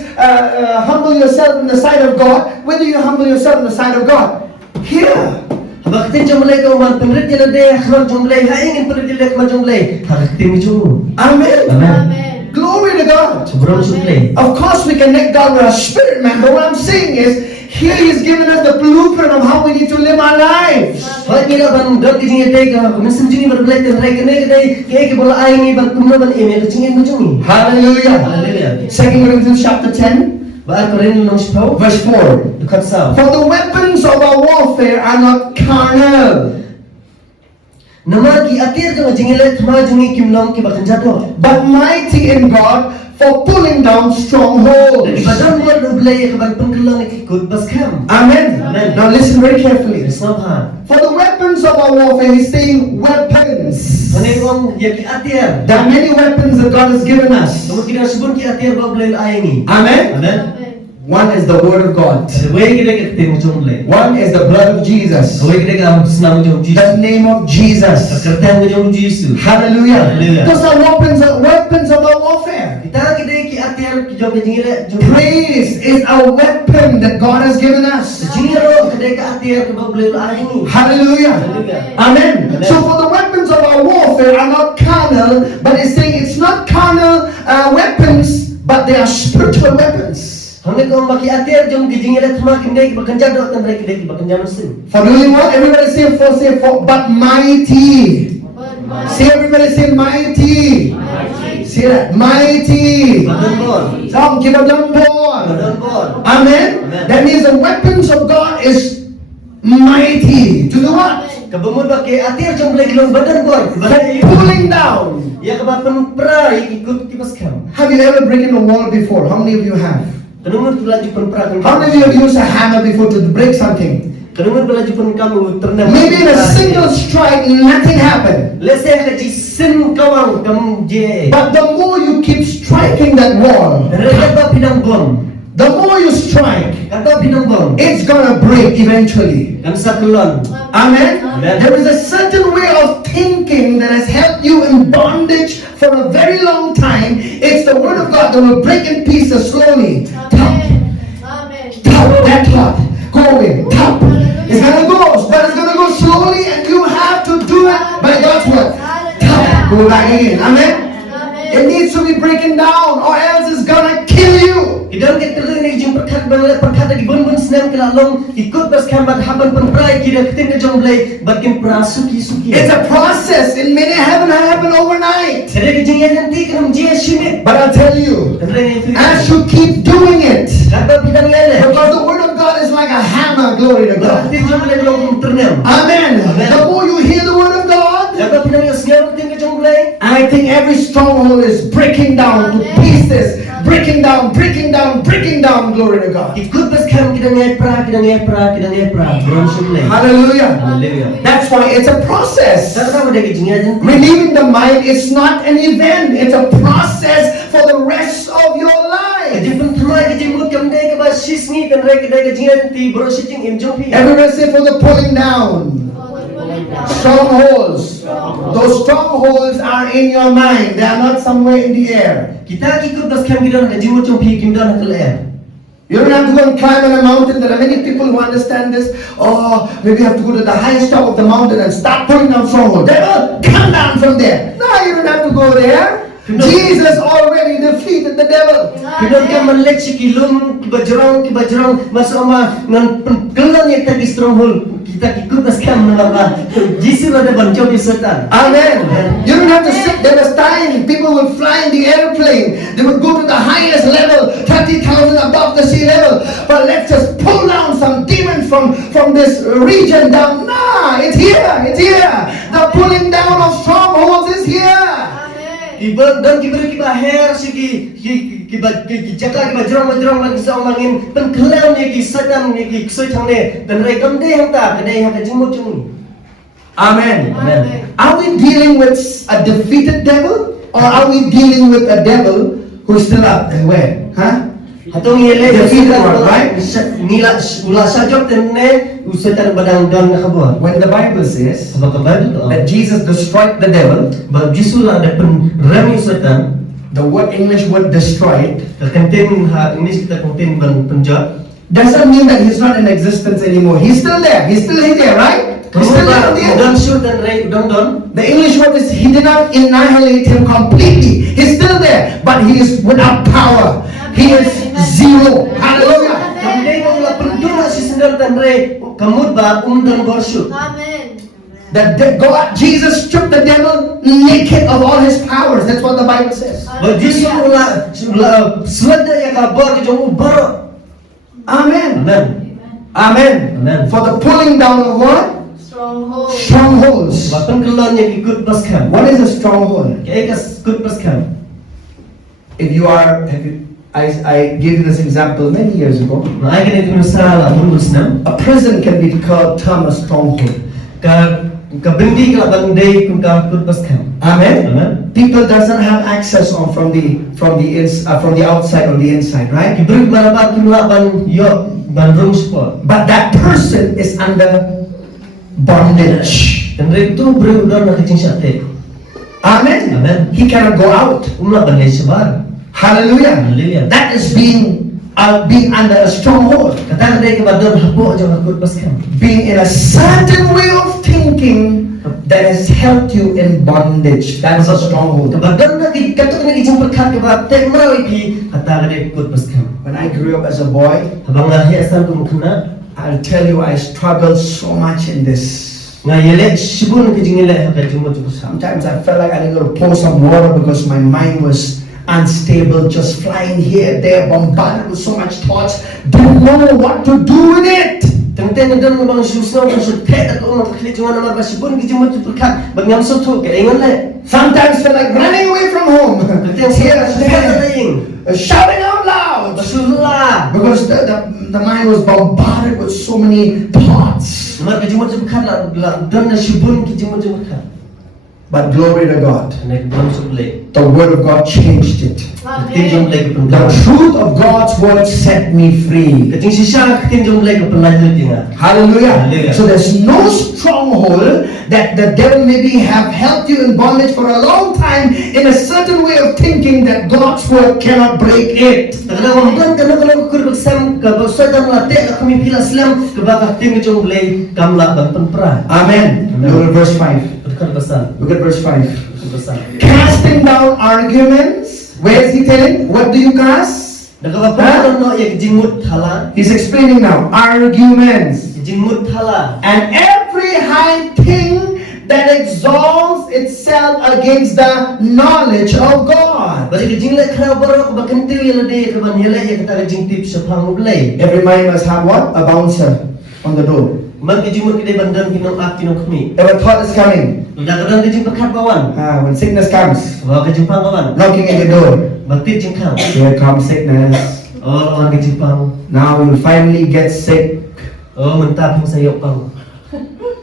humble yourself in the sight of God, where do you humble yourself in the sight of God? Here. Habang katin yung boleh kau man pengerit jala deh, khmat yung boleh, haingin pengerit jala khmat yung boleh. Hakatin yung. Amen. Amen. Glory to God. Sebelum suplai. Of course, we connect God with our spirit, man. But what I'm saying is, here He's given us the blueprint of how we need to live our lives. Hoy mila ban dot kijing ete ka, kumisan jini berbelai tenrai kene kedai, kaya bola aing ni ban kumna ban eme kecingin bujungi. Hallelujah. Hallelujah. 2 Corinthians chapter 10, Ba Korin nong sepau, verse 4. dekat sah. For the weapons of our warfare are not carnal, Nama ki atir ka jingile thma jungi kimlong ki bakan jatuh. but mighty in God for pulling down strongholds. Di badan buat belai ka ban pengkelang ikut bas kam. Amen. Amen. Now listen very carefully. It's not hard. For the weapons of our warfare, He's saying weapons. Mana orang ya ki atir. There are many weapons that God has given us. Kamu kita sebut ki atir ba belai aing ni. Amen. Amen. One is the word of God. Wei kita ketemu jom belai. One is the blood of Jesus. Wei kita ka senam jom Jesus. The name of Jesus. Kertas jom Jesus. Hallelujah. Hallelujah. Those are weapons of our warfare. Kita ki atir ki jom jingile jom. Praise is a weapon that God has given us. Jingiro kita ka atir ka ba belai aing ni. Hallelujah. Hallelujah. Amen. Amen. So for the weapons of our warfare are not carnal, but it's saying it's not carnal weapons, but they are spiritual weapons. Hamne ko maki atir jom kijingile thma kimdai ki bakan jatuh tenrai ki bakan jamusin. For doing what? Everybody say for, but mighty. Say everybody say mighty. Say that mighty. Badan bor. Come, give a dumb Badan boy. bor. Amen. Amen. That means the weapons of God is mighty. To do what? Kabumod ba kay atir jom belai kilong badan bor. For pulling down. Ya kabapan pra ikut kipas kam. Have you ever broken a wall before? How many of you have? Kanungan tulad jupon pra kan. How many of you have used a hammer before to break something? Kadang bala jipun kamu ternam. Maybe in a single strike, nothing happened. Let's say ka jisim kawang kam je. But the more you keep striking that wall, Rekat ba pinang bom. the more you strike, Kata pinang bom. it's gonna break eventually. Kan sa kulon. Amen? Amen. There is a certain way of thinking that has helped you in bondage for a very long time. It's the word of God that will break in pieces slowly. Top, top, that top, going, top. It's gonna go, but it's gonna go slowly, and you have to do it by God's word. Top, go back again. Amen? It needs to be breaking down, or else it's gonna kill you. Idan kita ni jumpa perkat lagi bun senam kelalong ikut bas kambat haban penprai kira ketin ke jomblay bakin prasuki suki. It's a process. It may not happen overnight. Ada kejadian nanti kena menjadi simit. But I'll tell you, as you keep doing it, Kata bidang lele. because the word of God is like a hammer, glory to God. Berarti jomblay belum ternam. Amen. The more you hear the word of God, Kata bidang yang senam ketin ke jomblay. I think every stronghold is breaking down to pieces, breaking down, glory to God. Ikut bas kam kita ngepra. Belum simlay. Hallelujah. Hallelujah. That's why it's a process. Kata ada kejadian. Relieving the mind is not an event, it's a process for the rest of your life. Jadi pentemai kejimut kam dai ke bas sisni dan rek dai kejadian ti bro sitting in jompi. Everybody say for the pulling down. Strongholds. Those strongholds are in your mind. They are not somewhere in the air. Kita ikut bas kam kita kejimut jompi kim dan keler. You don't have to go and climb on a mountain. There are many people who understand this. Oh, maybe you have to go to the highest top of the mountain and start pulling down strongholds. Devil, come down from there. No, you don't have to go there. Jesus already defeated the devil. Kita kan melek si kilum kibajrong masuk ama ngan pengkelan yang tadi stronghold kita ikut bas kam menapa Jesus ada bancau di setan. Amen. You don't have to sit. There was time people would fly in the airplane. They would go to the highest level, 30,000 above the sea level. But let's just pull down some demons from this region down. Nah, it's here. The pulling down of strongholds is here. Iba dan kibar her si jaka bajrong lagi sa mangin pengkelan ni ki setan ni ki setan ni dan rekam deh yang tak kedai yang kejimut jemu. Amen. Amen. Are we dealing with a defeated devil, or are we dealing with a devil who's still up and where? Huh? Hatong yele Defeated one, right? Nila ula sajok tenne setan badang don nakabua. When the Bible says Sebab Bible that Jesus destroyed the devil, bab Jesus ada penrami setan. the English word destroyed Terkentin ini kita kontin penjat. doesn't mean that he's not in existence anymore. He's still there, right? He's still there on the Dan earth. shoot dan ray don. The English word is he did not annihilate him completely. He's still there, but he is without power. He is zero. Hallelujah. Kemudian kalau penduduk si sendal dan ray kamut ba dan bershoot. Jesus stripped the devil naked of all his powers. That's what the Bible says. Bab Jesus ula selada yang kabar ke jauh baru. Amen. Amen. Amen. Amen. For the pulling down of what? Strongholds. Bab pengkelan yang ikut paskan. What is a stronghold? Kekas ikut paskan. I gave you this example many years ago. Nah, kena itu salah munusna. A prison can be termed a stronghold. Kebendi kalau bandai kuka ikut paskan. Amen. Amen. People doesn't have access from the outside or the inside, right? Kibrit marabat kimla ban room spot. But that person is under bondage. Dan itu berudah nak kecing sate. Amen. Amen. He cannot go out. Umla bandai sebar. Hallelujah. Hallelujah. That is being under a stronghold. Kata dia kepada hapuk jangan ikut paskan. Being in a certain way of thinking that has helped you in bondage. That is a stronghold. Kebadan nak kata nak kecing perkat kebat tek merawi kata dia ikut paskan. When I grew up as a boy, Abang lahir asal tu kena. I'll tell you, I struggled so much in this. Ngayelek sibun kecing elek kecing macam tu. Sometimes I felt like I didn't go to pour some water because my mind was unstable, just flying here, there, bombarded with so much thoughts, didn't know what to do with it. Tengteng dan memang susah untuk tek atau orang kecil cuma nama basibun kecing macam perkat banyam sotu ke ingat le. Sometimes feel like running away from home. Tengteng Here, siapa there, lain. shouting out loud. Basulah. Because the mind was bombarded with so many thoughts. Mar ke jumut jumut la dan na shibun ke jumut jumut khat. But glory to God. Nek dam suble. The word of God changed it. Tin jum lek pun. The truth of God's word set me free. Ke ting sisa tin jum lek pun la tinga. Hallelujah. Hallelujah. So there's no stronghold that the devil maybe have held you in bondage for a long time in a certain way of thinking that God's word cannot break it. Kadang orang kan kalau kur bersam ke bersaitan la te kami pila Islam ke bakah tin jum lek kamla ban penpra. Amen. Look at verse 5. Bukan besar. Look at verse 5. Besar. Casting down arguments. Where is he telling? What do you cast? Nakapapun no ya jimut thala. He's explaining now. Arguments. Jimut thala. And every high thing that exalts itself against the knowledge of God. Bagi jing le kena borok bakan tu ya lade ke ban yele ya kata jing tip sepang mulai. Every mind must have what? A bouncer on the door. Man ke jimut ke bandan kinong ak kinong kami. Every thought is coming. Kadang-kadang ke jing perkat bawan. When sickness comes, Bawa ke Jepang kawan. knocking at the door. Batik jing kang. Here comes sickness. Oh orang ke Jepang. Now you'll finally get sick. Oh mentap yang saya pang.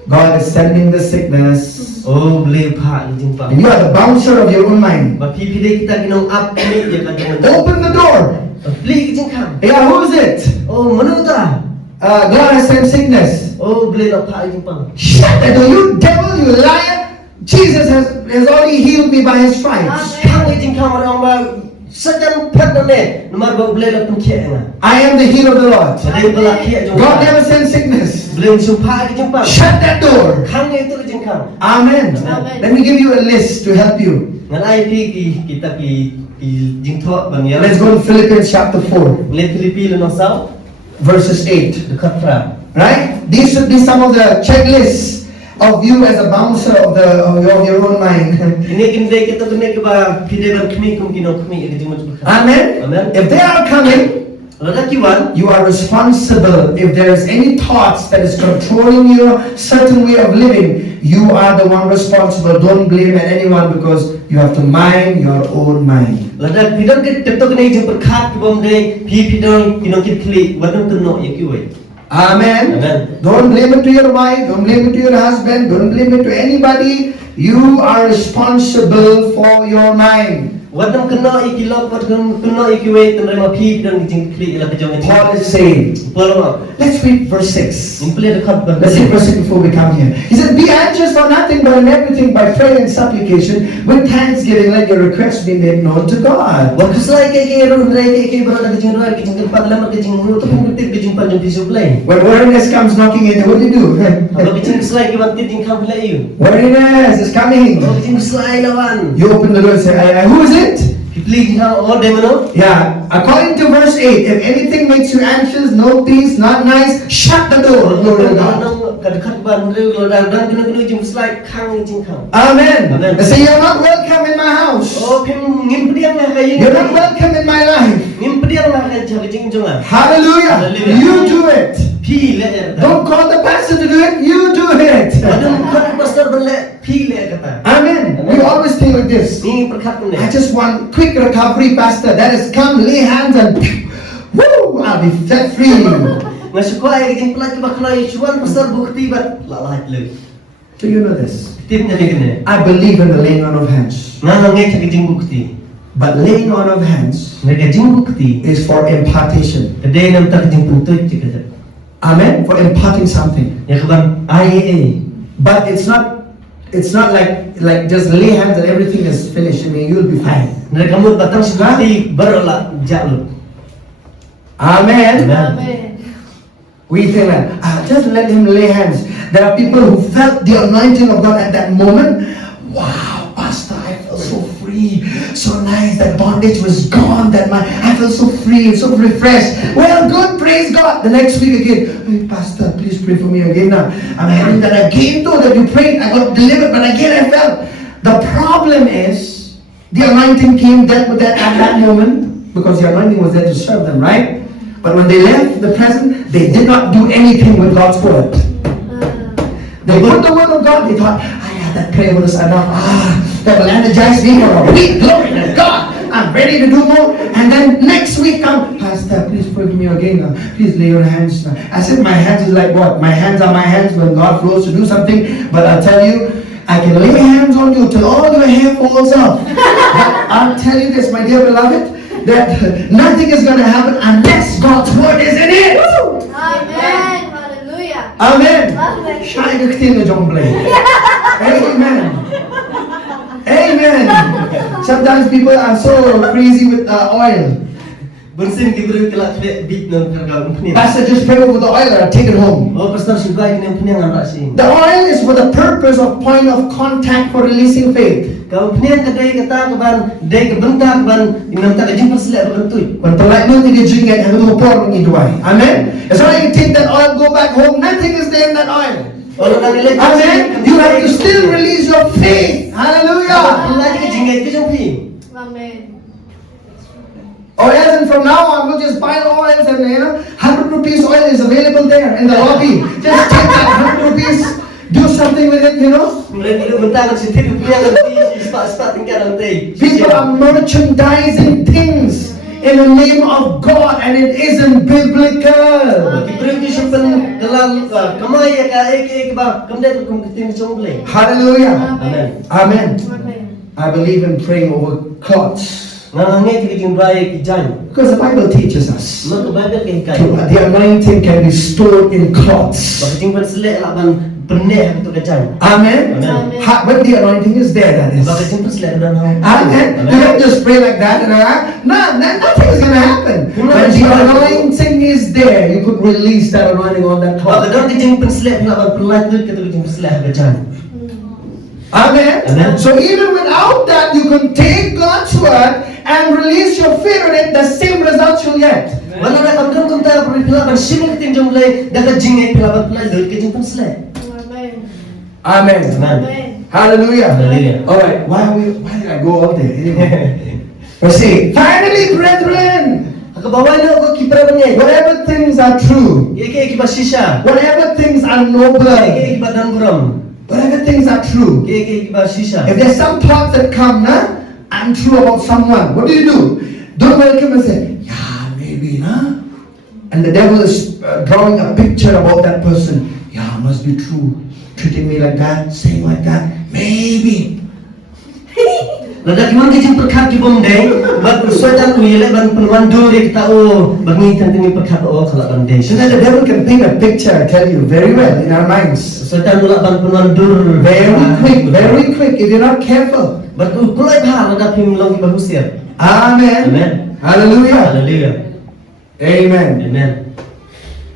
God is sending the sickness. Oh boleh pak ke Jepang. And you are the bouncer of your own mind. Bapi pide kita kinong ak kami ya kadang. Open the door. Beli ke jing kang. Yeah, who is it? Oh mana ta? God has sent sickness. Oh boleh nak pak ke Jepang. Shut the door, you devil, you liar. Jesus has already healed me by his stripes. Kang ke jing kang orang ba sedang pet ne. Nomor ba boleh nak pengkek ngah. I am the healer of the Lord. Jadi bela kek jong. God never sends sickness. Boleh sumpah ke Jepang. Shut that door. Kang itu ke jing kang. Amen. Amen. Let me give you a list to help you. Ngan ai pi kita pi jing thok bang ya. Let's go to Philippians chapter 4, Let Filipi le nosau verses 8. dekat pra. Right? These should be some of the checklists of you as a bouncer of your own mind. Ini kinde kita kene ke ba pide ban kami kum kino kami ke jing macam. Amen. Amen. If they are coming, Lada kiwan. you are responsible. If there is any thoughts that is controlling your certain way of living, you are the one responsible. Don't blame at anyone because you have to mind your own mind. Lada pidon ke tetok kene jing perkat ke bom de pi pidon kino kit kli wadon tuno ya kiwe. Amen. Amen. Don't blame it to your wife. Don't blame it to your husband. Don't blame it to anybody. You are responsible for your mind. Wadon kena ikilok wadon kena ikiwe tenrema pi pidon jing kli la ke jong. Paul is saying, Pelong. let's read verse 6. Impli dekat ban. Let's read verse 6 before we come here. He said, be anxious for nothing but in everything by prayer and supplication with thanksgiving let your requests be made known to God. Wakas lai ke ron rai ke berada ke jing rai ke jing tempat lamar ke jing tu pun ke jing panjang pisu play. When weariness comes knocking in, what do you do? Kalau ke jing selai ke bantit jing kam play you. Weariness is coming. Kalau ke jing selai lawan. You open the door and say, who is it? Kipli jing kam oh demano. Yeah, according to verse 8, if anything makes you anxious, no peace, not nice, shut the door. Glory to God. Dekat ban reu dan kena jing selai kang jing kam. Amen. Amen. They say, you're not welcome in my house. Oh pem ngimpiang lah kayu. You're not welcome in my life. Ngimpiang lah kayu jing jongan. Hallelujah. Hallelujah. You do it. Pi le. Don't call the pastor to do it. You do it. Adun kan pastor bele pi le kata. Amen. We always think like this. Ni perkat ni. I just want quick recovery, pastor. That is, come, lay hands and woo, I'll be set free. Masuk ai jing pelak baklai cuan pastor bukti bat lalat le. Do you know this? Tim ni kene. I believe in the laying on of hands. Nang ngai ke jing bukti. But laying on of hands Mereka jing bukti. is for impartation. Kedai nam tak jing puntut cik. Amen. For imparting something. Ya kabar ai. But it's not like just lay hands and everything is finished. I mean, you'll be fine. Mereka kamu batang seperti berolak jalur. Amen. Amen. We think like, just let him lay hands. There are people who felt the anointing of God at that moment. Wow, pastor, I felt so free, so nice. That bondage was gone. I felt so free, so refreshed. Well, good, praise God. The next week again, hey, pastor, please pray for me again now. I'm having that again though that you prayed. I got delivered, but again I felt. The problem is the anointing came, dealt with that at that moment because the anointing was there to serve them, right? But when they left the present, they did not do anything with God's word. They put the word of God, they thought, that prayer was enough. That will energize me for a week. Glory to God. I'm ready to do more. And then next week come, Pastor, please pray for me again. Please lay your hands. I said my hands is like what? My hands are my hands when God flows to do something. But I'll tell you, I can lay hands on you till all your hair falls off. But I'll tell you this, my dear beloved, that nothing is going to happen unless God's word is in it. Amen. Hallelujah. Amen. Amen. Shai gektin na John Blake. Amen. Amen. Sometimes people are so crazy with oil. Bunsin Gabriel kelak bit nang terkau punya. Pastor, just pray over the oil or take it home. Oh, pastor sudah ini punya ngan rasi. The oil is for the purpose of point of contact for releasing faith. Kau punya kedai kata kaban, dai kebentak ban, inam tak jumpa selek berkentui. When polite no need to drink it, and no pour in the wine. Amen. It's not like you take that oil, go back home, nothing is there in that oil. Amen. You have to still release your faith. Hallelujah. Amen. Oils, and from now on, we'll just buy oils, and 100 rupees oil is available there in the lobby. Just take that 100 rupees, do something with it, People are merchandising things in the name of God, and it isn't biblical. Hallelujah. Amen. Amen. Amen. I believe in praying over clots. Because the Bible teaches us the anointing can be stored in cloths. Amen. Amen. When the anointing is there, that is. Amen. You don't just pray like that and nothing is going to happen. When the anointing is there, you could release that anointing on that cloth. Amen. Amen. So even without that, you can take God's word and release your faith on it, the same results you'll get. Amen. Amen. Amen. Hallelujah. Hallelujah. All right. Why did I go out there? Anyway. Let's see. Finally, brethren, whatever things are true, whatever things are noble, whatever things are true, if there's some thoughts that come, untrue about someone, what do? Don't welcome and say, yeah, maybe, and the devil is drawing a picture about that person. Yeah, must be true. Treating me like that, saying like that, maybe. So that the devil can paint a picture, I tell you, very well in our minds. Very quick, if you're not careful. Amen. Amen. Hallelujah. Hallelujah. Amen. Amen.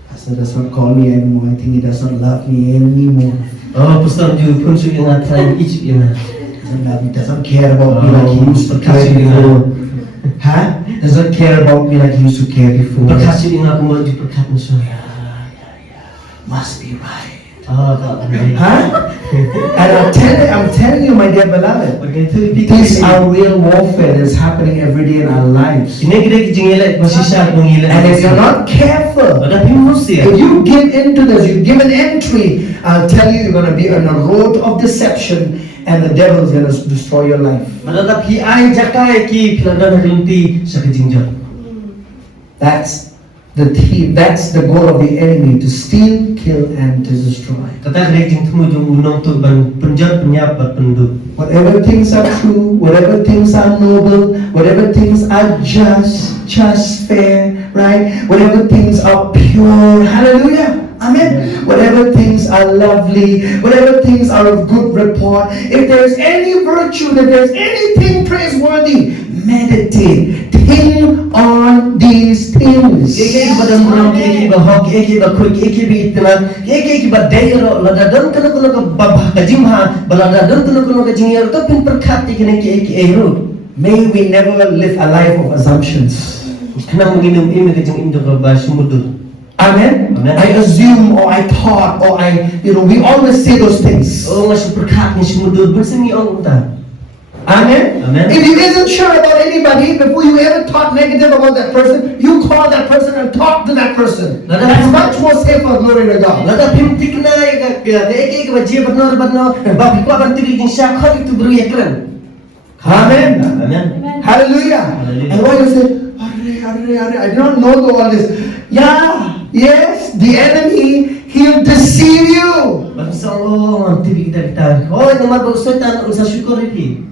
Pastor does not call me anymore. I think he does not love me anymore. Oh, pastor you pun su yang try each yang. Doesn't love me, doesn't care about me like he used to care before. Huh? Doesn't care about me like he used to care before. Berkasih dengan aku mau diberkat musuh. Must be right. Oh, Huh? And I'm telling you, my dear beloved, these are real warfare that's happening every day in our lives. And if you're not careful, if you give into this, you give an entry, I'll tell you, you're going to be on a road of deception, and the devil is going to destroy your life. That's the theme, that's the goal of the enemy, to steal, kill, and to destroy. Whatever things are true, whatever things are noble, whatever things are just, fair, right? Whatever things are pure, hallelujah. Amen. Whatever things are lovely, whatever things are of good report, if there's any virtue, if there's anything praiseworthy, meditate, think on these things. May we never live a life of assumptions. Amen. Amen. I assume, or I thought, or we always say those things. Amen. Amen. If you isn't sure about anybody, before you ever thought negative about that person, you call that person and talk to that person. That's much more safer, glory to God. Amen. Amen. Hallelujah. Hallelujah. And why you say, I do not know all this. Yeah, yes, the enemy, he'll deceive you. Bangsa Allah ang tibi kita. Oh, naman ba usatan unsa syukur iki?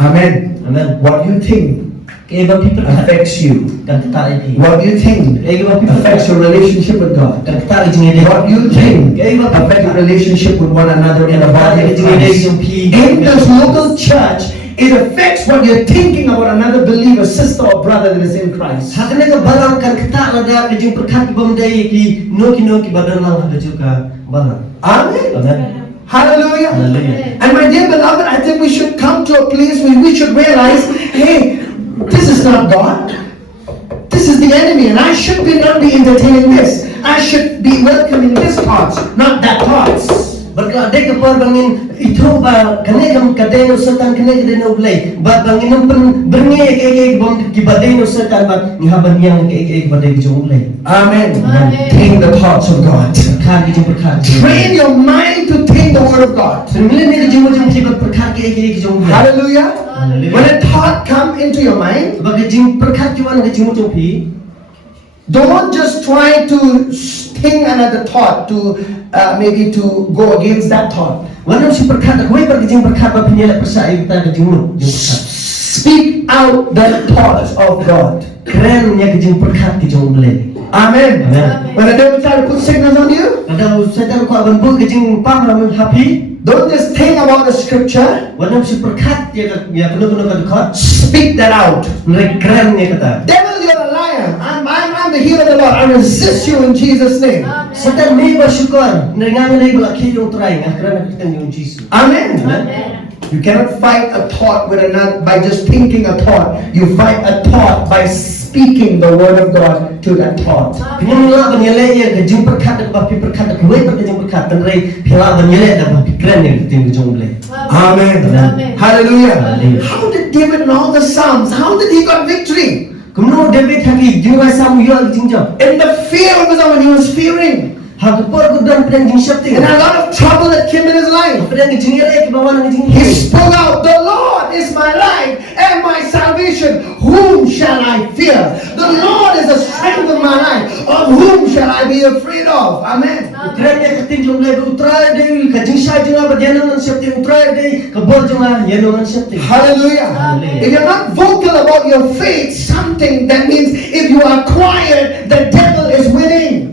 Amen. Amen. What you think Kaya ba people affects you. kan kita iki? What you think Kaya ba people affects your relationship with God. kan kita iki What you think affects your relationship with one another in the body of Christ. In this local church, it affects what you're thinking about another believer, sister or brother that is in Christ. Hakana ka barang kan kita lada kajing perkat bamdai ki noki badan lang hada juga barang. Amen. Amen. Hallelujah. Hallelujah. And my dear beloved, I think we should come to a place where we should realize, hey, this is not God. This is the enemy, and I should not be entertaining this. I should be welcoming this thoughts, not that thoughts. Berkadai ke par bangin itu ba kane kam kadai no setan kane kadai no ulai ba bangin pun berngi ek bom ki badai no setan ba ni haban yang ek badai ki jong ulai. Amen. Amen. Think the thoughts of God. Perkat ki jong perkat. Train your mind to think the word of God. Semile ni ki jong ki perkat ki jong ulai. Hallelujah. Hallelujah. When a thought come into your mind, Ba ki jing perkat ki wan ki jong pi. don't just try to think another thought to maybe to go against that thought. Wanam si perkat ko ba ki jing perkat ba pinela persai kita ki jong perkat. Speak out the thoughts of God. Keren nya ki jing perkat ki jong ulai. Amen. Amen. When the devil try to put sickness on you, Kada setan ko aban bu ki jing pam ram happy. don't just think about the scripture. Wanam si perkat ya kuno ka dekat. Speak that out. Mereka keren nya kata. Devil, you're a liar. I'm the heel of the Lord. I resist you in Jesus' name. Setan may bersyukur, nengang nay balaki yung try nga kerana kita yung Jesus. Amen. Amen. You cannot fight a thought with another by just thinking a thought. You fight a thought by speaking the word of God to that thought. Pinula banyele ya kajing perkat da bapi perkat da kuai perkat jing perkat tenrai pila banyele da bapi keren yang kita yung jong Amen. Amen. Hallelujah. Hallelujah. How did David in all the Psalms, how did he got victory? Kumno David hagi jiwa samu yo jing jam. In the fear of his own, he was fearing. Hagi por ko dan pedang jing syapti. And a lot of trouble that came in his life. Pedang jing ele ke bawah nang jing. He spoke out, the Lord is my light and my salvation. Whom shall I fear? The Lord is the strength of my life. Of whom shall I be afraid of? Amen. Keren ya keting jong le utrai dei kajing syai jing apa dia nang syapti utrai dei kabor jong la ya nang syapti. Hallelujah. Hallelujah. If you're not vocal about your faith, something that means if you are quiet, the devil is winning.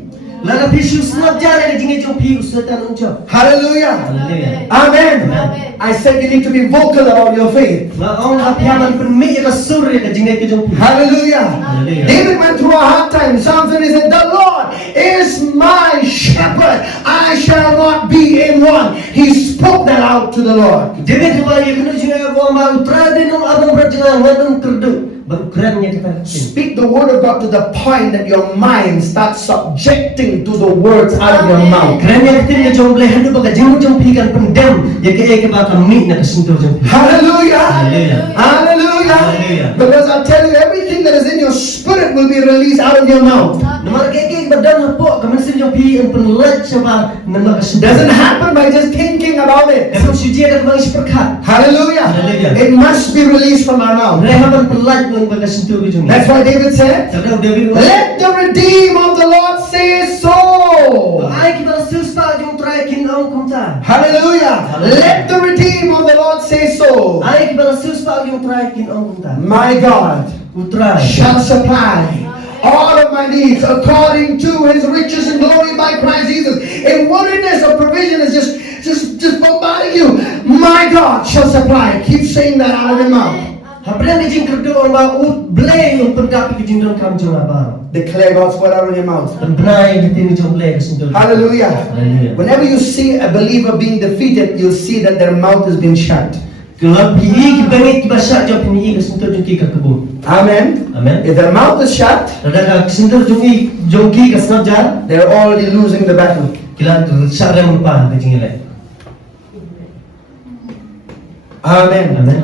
Laga pisu snap jara ke jing jong pi setan unjo. Hallelujah. Hallelujah. Amen. Amen. I said you need to be vocal about your faith. Ma ong apiaman pun mi ka surya ka jing ke jong pi. Hallelujah. Hallelujah. David went through a hard time. Psalm 20 said, the Lord is my shepherd. I shall not be in want. He spoke that out to the Lord. David ba ye kunu jing ko ma utra de no abang berjang ngadung kerdu. Baru keren nya kita. Speak the word of God to the point that your mind starts subjecting to the words out of your mouth. Keren nya kita jong boleh handu ba ka jing jong pi kan pendam ya ke ba ka mi na kasinto jong pi. Hallelujah. Hallelujah. Hallelujah. Hallelujah. Because I'll tell you, everything that is in your spirit will be released out of your mouth. Nomor ke badan hapo ka mesin jong pi en penlat sama nama kasinto. Doesn't happen by just thinking about it. Emang suci ada kembali seperkat. Hallelujah. Hallelujah. It must be released from our mouth. Rehaban pelat ng pagkasinto ko jong. That's why David said, Sabi David, let the redeemed of the Lord say so. ay kita suspa yung try kinong kumta. Hallelujah. Let the redeemed of the Lord say so. Ay kita suspa yung try kinong kumta. My God Utray. shall supply all of my needs according to his riches and glory by Christ Jesus. In wilderness of provision is just bombarding you. My God shall supply. Keep saying that out of your mouth. Hapren ni jing kerdo ba ut blay yung pagkapi ki jing dong kam jong abang. Declare God's word out of your mouth. Dan benai ni tin jong blay kasinto. Hallelujah. Hallelujah. Whenever you see a believer being defeated, you'll see that their mouth has been shut. Kalau pi ki bangit ki basa jong pi kasinto jong ki ka kebo. Amen. Amen. If their mouth is shut, Rada ka kasinto jong ki kasnap jar. they're already losing the battle. Kila syara mo pa ka jing ilay. Amen. Amen.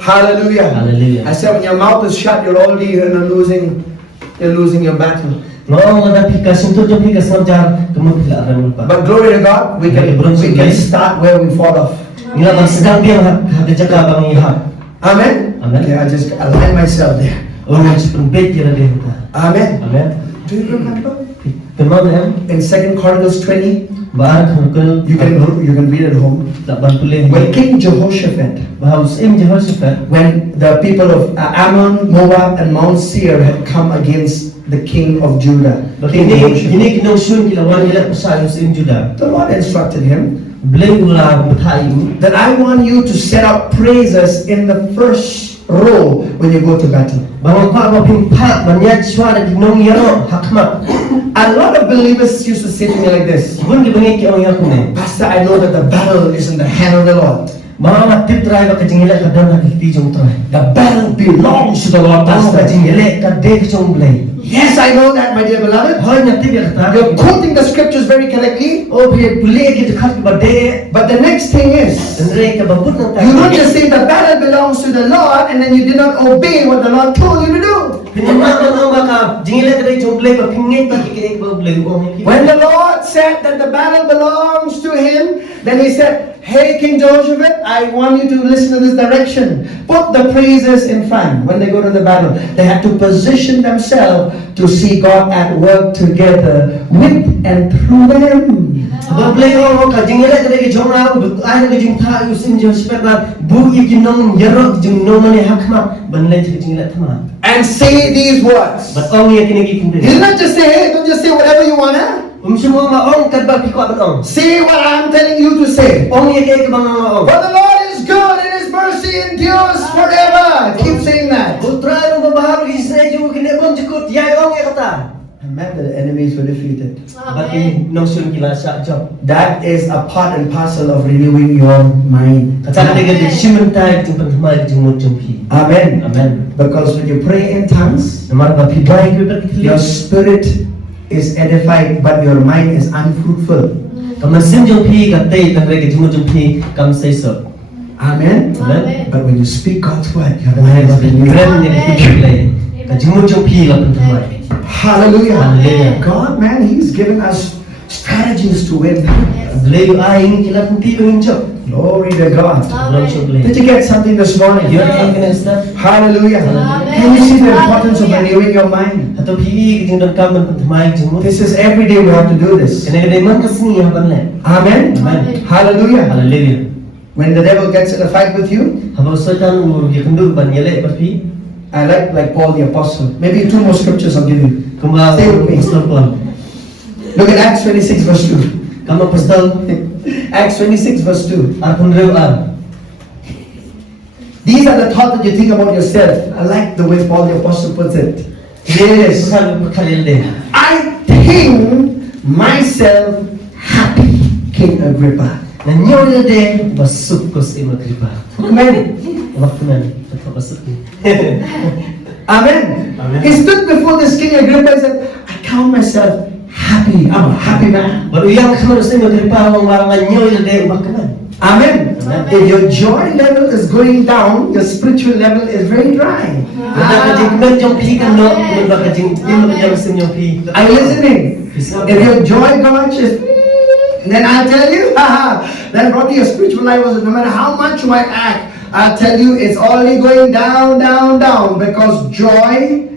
Hallelujah. Hallelujah. I said when your mouth is shut, you're already losing your battle. No, ada pi kasinto jong pi kasnap jar kamu pila aram mo pa. But glory to God, we can start where we fall off. Nila bang sedang dia hak jaga bang ihap. Amen? Amen. Okay, I just align myself there. Orang sepenbet kira dia kita. Amen. Amen. Do you remember? Kenal em? In 2 Chronicles 20, Bahar kungkul you can read at home. tak bantulah. When King Jehoshaphat, Bahaus Jehoshaphat. when the people of Ammon, Moab, and Mount Seir had come against the king of Judah, King Jehoshaphat, Ini kinausun kilawan ila pasayos Juda. the Lord instructed him Beli ulah bertayu. that I want you to set up praises in the first row when you go to battle. Bahwa pak baping pak banyak suara di nong yaro hakmat. A lot of believers used to say to me like this, Bun di banyak orang yang kune. Pastor, I know that the battle is in the hand of the Lord. Bahwa tip try baka jingile kadang lagi tijong try. The battle belongs to the Lord, Bahwa Pastor. jingile kadang kejong belai. Yes, I know that, my dear beloved. Hanya tip yang kata. You're quoting the scriptures very correctly. Oh boleh boleh kita kat bade. But the next thing is, Sendiri kebabut nang you don't just say the battle belongs to the Lord and then you did not obey what the Lord told you to do. Pinamang nang baka jingile kadang kejong belai bapingit bagi kita belai uang. When the Lord said that the battle belongs to Him, then He said, hey, King Jehoshaphat, I want you to listen to this direction. Put the praises in front when they go to the battle. They have to position themselves to see God at work together with and through them. Bablay orang kajingile kadang kejong rau. Air kejong tha usin Jehoshaphat lah. Bu ikinong yaro kejong nomane hakmat. Banlay kejingile thama. And say these words. Batong ya kini kita. He did not just say, hey, don't just say whatever you want to. Semua maong kadang kikuat batong. Say what I'm telling you to say. Ong ya kaya kebang maong. For the Lord is good and His mercy endures forever. Keep saying that. Putra yang berbahar di Israel juga kena bom jekut. Ya ong ya kata. Amen. The enemies were defeated. Bagi nongsun kila syak job. That is a part and parcel of renewing your mind. Kata dia kata simentai jumpa mai jumut jumpi. Amen. Amen. Because when you pray in tongues, Namar bapi baik kita your spirit is edified, but your mind is unfruitful. Kamu sim jumpi katai tanpa jumut jumpi kamu sesok. Amen. Amen. But when you speak God's word, your Namar mind is bapi renewed. keren yang kita play. Kajumut jumpi lah pentamai. Hallelujah. Hallelujah. God, man, He's given us strategies to win. Beliau aing kila penti menjok. Glory to God. Langsung beli. Did you get something this morning? You are kena start. Hallelujah. Amen. Can you see the importance of Hallelujah. renewing your mind? Atau PE kejeng dan kamu pentamai jumut. This is every day we have to do this. Kena kena mana sini yang banle. Amen. Amen. Hallelujah. Hallelujah. When the devil gets in a fight with you, Habang setan dia kendur ban yelek berpi. I like Paul the Apostle. Maybe 2 more scriptures I'll give you. Kembali Stay with me. pastor Paul. Look at Acts 26 verse 2. Kamu pastor Acts 26 verse 2. Arpun reu. These are the thoughts that you think about yourself. I like the way Paul the Apostle puts it. Here it is. Berkali deh. I think myself happy, King Agrippa. Nanyo dia deh basuk kos ima kripa. Amen. Waktu mana? Tetap basuk. Amen. Amen. He stood before this King Agrippa and said, I count myself happy. I'm a happy man. Baru yang kamu harus ima kripa orang orang nanyo dia deh ubah kenan. Amen. Amen. If your joy level is going down, your spiritual level is very dry. Kita kajing kemen jompi kan no, kemen bak kajing dia kajing sim jompi. Are you listening? If your joy gauge is, then I tell you, then probably your spiritual life was, no matter how much you might act, I tell you, it's only going down, down, down, because joy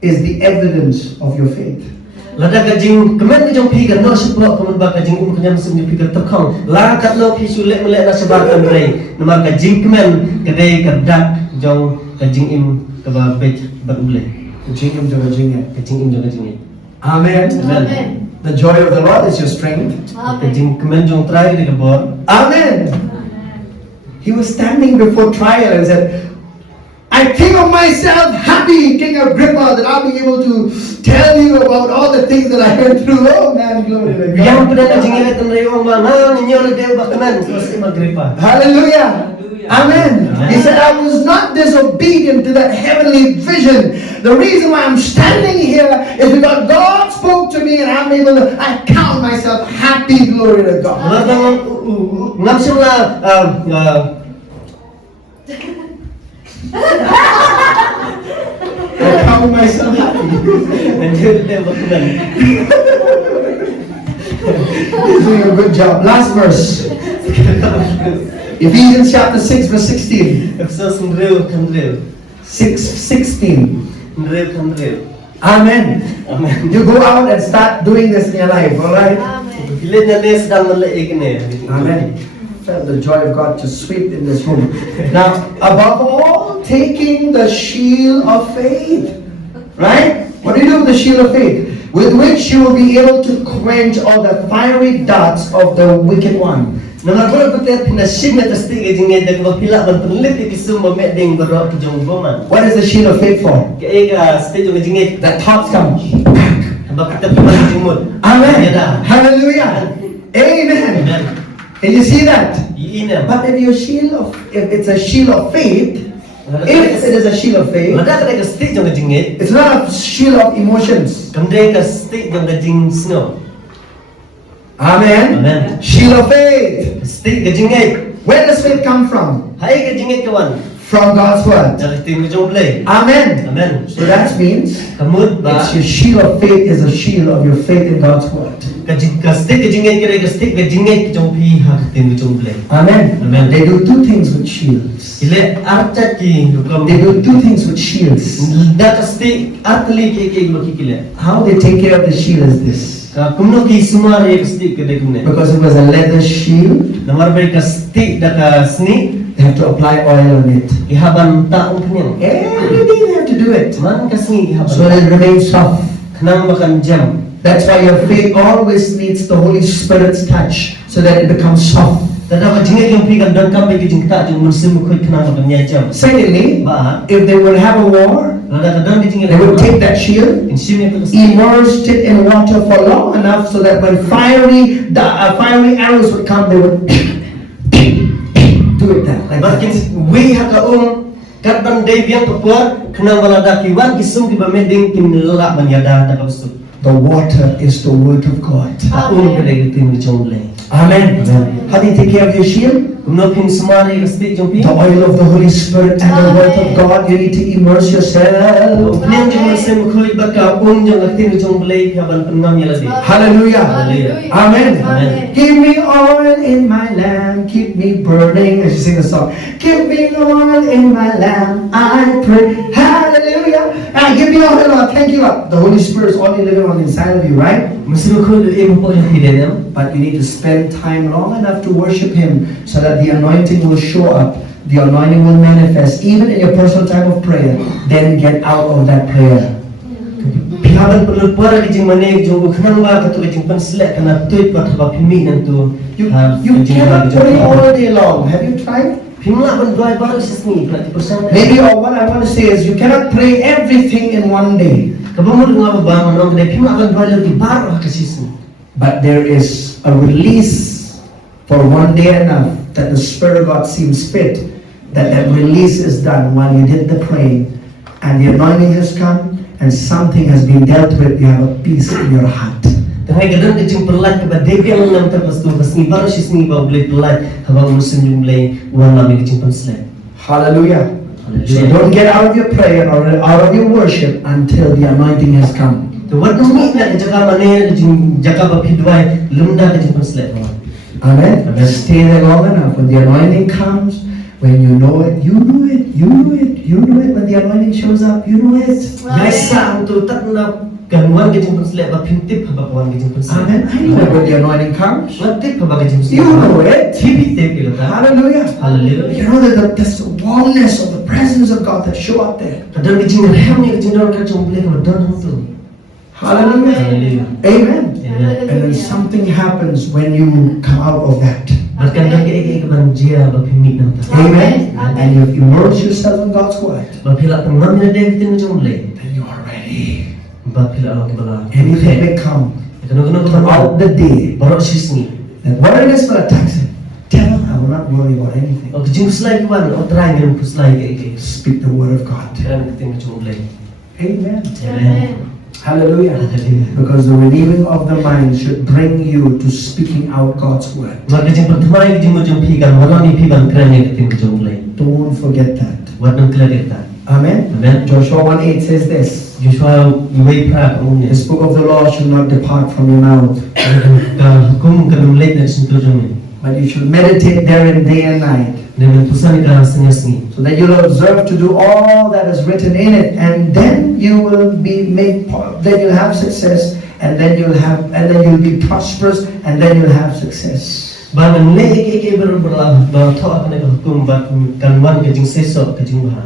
is the evidence of your faith. Lada kajing kemen kajing pi kan no sebab kemen bak kajing kajing sim jompi kan tekong. La kat lo pi sulit melek na sebab kan rei. Nomor kajing kemen kedai kedak jong kajing im keba bet berulai. Kajing im jong kajing. Amen. Amen. The joy of the Lord is your strength. Kajing kemen jong try di kebor. Amen. He was standing before trial and said, I think of myself happy, King Agrippa, that I'll be able to tell you about all the things that I went through. Oh man, glory to Yang God. pernah kajing ini tenai orang mana nanyo dia ubah kenan terus ima kripa. Hallelujah. Amen. He said, I was not disobedient to that heavenly vision. The reason why I'm standing here is because God spoke to me and I'm able to, I count myself happy, glory to God. Ngam lah I count myself happy. nanyo dia ubah kenan. He's doing a good job. Last verse. Ephesians chapter 6 verse 16. Efesos nreu kan reu. 6:16. Nreu kan reu. Amen. Amen. You go out and start doing this in your life, alright? Amen. Bila nyale sedang melek ni. Amen. Felt the joy of God to sweep in this room. Now, above all, taking the shield of faith. Right? What do you do with the shield of faith? With which you will be able to quench all the fiery darts of the wicked one. Nama ko betul pina sim na testi ke jingai dak bapila ban penlit ke sum mamek ding berok ke jong boman. What is the shield of faith for? Ke ega stage ke jingai That thoughts come. hamba kata pina jumut. Amen. Ya. Hallelujah. Amen. Can you see that? Ina. But if it's a shield of faith, if it is a shield of faith, Mada kada ke stage jong ke jingai. it's not a shield of emotions. Kamde ke stage jong ke jing snow. Amen. Amen. Shield of faith. Stage ke jingai. Where does faith come from? Hai ke jingai kawan. From God's word. Dari tim ke jong play. Amen. Amen. So that means Kamut ba it's your shield of faith is a shield of your faith in God's word. ka stage ke jingai ke stage ke jingai ke jong pi ha tim ke jong play. Amen. Amen. They do two things with shields. Ile arca ki hukum. They do two things with shields. Da ka stage artli ke baki kile. How they take care of the shield is this. Kumno ki sumar ek stick ke dekumne. Because it was a leather shield, Namar bai ka stick da ka sni they have to apply oil on it. ihaban ta umpnyang. Every day they have to do it. Man ka sni So ihaban. that it remains soft. Kenang makan jam. That's why your faith always needs the Holy Spirit's touch so that it becomes soft. Tada ka jingai yang pi kan dan kam bai ke jingta jung musim khoi kenang makan nya jam. Secondly, Ba if they would have a war, ada ka dan ke jingai they would take that shield, insim yang ke immersed it in water for long enough so that when fiery arrows would come, they would do it like Makin that. we haka kat ban dei biang kepuar kenang bala da ki wan kisum ki bameding kim lelak banyada da ka bestu. The water is the word of God. Ta ke dei tim jong le. Amen. How do you take care of your shield? Kumno pin sumari ka stick jong pi. The oil of the Holy Spirit and the word of God. You need to immerse yourself. Upniang jong musim khoi baka jong tim jong le haban penam ya lagi. Hallelujah. Hallelujah. Amen. Amen. Give me oil in my lamp, keep me burning. As you sing the song, give me oil in my lamp, I pray. Hallelujah. Give me oil, Lord. Thank you, Lord. The Holy Spirit is already living on the inside of you, right? Musim khoi le em po jong hidayam. But you need to spend time long enough to worship Him so that the anointing will show up. The anointing will manifest even in your personal time of prayer. Then get out of that prayer. Pihaban perlu puara ki jing mane jong kenang ba ka tu jing pan selek kana tuit pat ba pimi nan tu. You cannot pray all day long. Have you tried? Pimla ban dua baru sesni berarti persen. Maybe what I want to say is you cannot pray everything in one day. Kabamur ngapa bangun orang kedai pimla ban dua lagi baru ka sisni. But there is a release for one day enough that the Spirit of God seems fit, that release is done while you did the praying and the anointing has come and something has been dealt with. You have a peace in your heart. Tengah kadang kecing perlat kepada dia yang menang terpas tu kasni baru sisni bawa beli perlat habang musim jumlai uang lami kecing penselek. Hallelujah. So don't get out of your prayer or out of your worship until the anointing has come. Tu waktu ni nak jaga mana kecing jaga bapi dua lemda kecing penselek. Amen. Stay there long enough. When the anointing comes, when you know it, you know it, you know it, you know it. When the anointing shows up, you know it. Biasa untuk tak nak ganuan kecing penselek bapi tip apa kawan kecing penselek. Amen. I know when the anointing comes. Tip apa kecing penselek. You know it. Tip kita. Hallelujah. Hallelujah. You know that there's the warmness of the presence of God that show up there. Kadang kecing rem ni kecing orang kacung boleh kemudian tu. Hallelujah. Hallelujah. Amen. Amen. And then something happens when you come out of that. Bahkan lagi ege kebanjia bapi mit nanti. Amen. Amen. And you immerse yourself in God's word. Bapi lah tengah ni dia kita macam boleh. Then you are ready. Bapi lah orang kebala. Anything may come Kena throughout the day. baru sisni. And whatever it is for attacks, devil, I will not worry about anything. Oh kecing selai kawan, oh terang yang selai ke ege. Speak the word of God. Kan kita macam boleh. Amen. Amen. Hallelujah. Because the renewing of the mind should bring you to speaking out God's word. Maka kecing pertama kecing macam pikan, malam ni pikan keren yang kita macam boleh. Don't forget that. Wadang kela kita. Amen. Amen. Joshua 1:8 says this. Joshua iway pra umumnya. This book of the law shall not depart from your mouth, Hukum kena mulai dari sentuh jami. But you should meditate therein day and night, Dengan pusan ka sengas-sengi. so that you'll observe to do all that is written in it, and then you will be made. Then you'll have success, and then you'll be prosperous, and then you'll have success. Banan le ik berlalah ba tho akan ka hukum ba kanwan ka jing seso ka jing baha.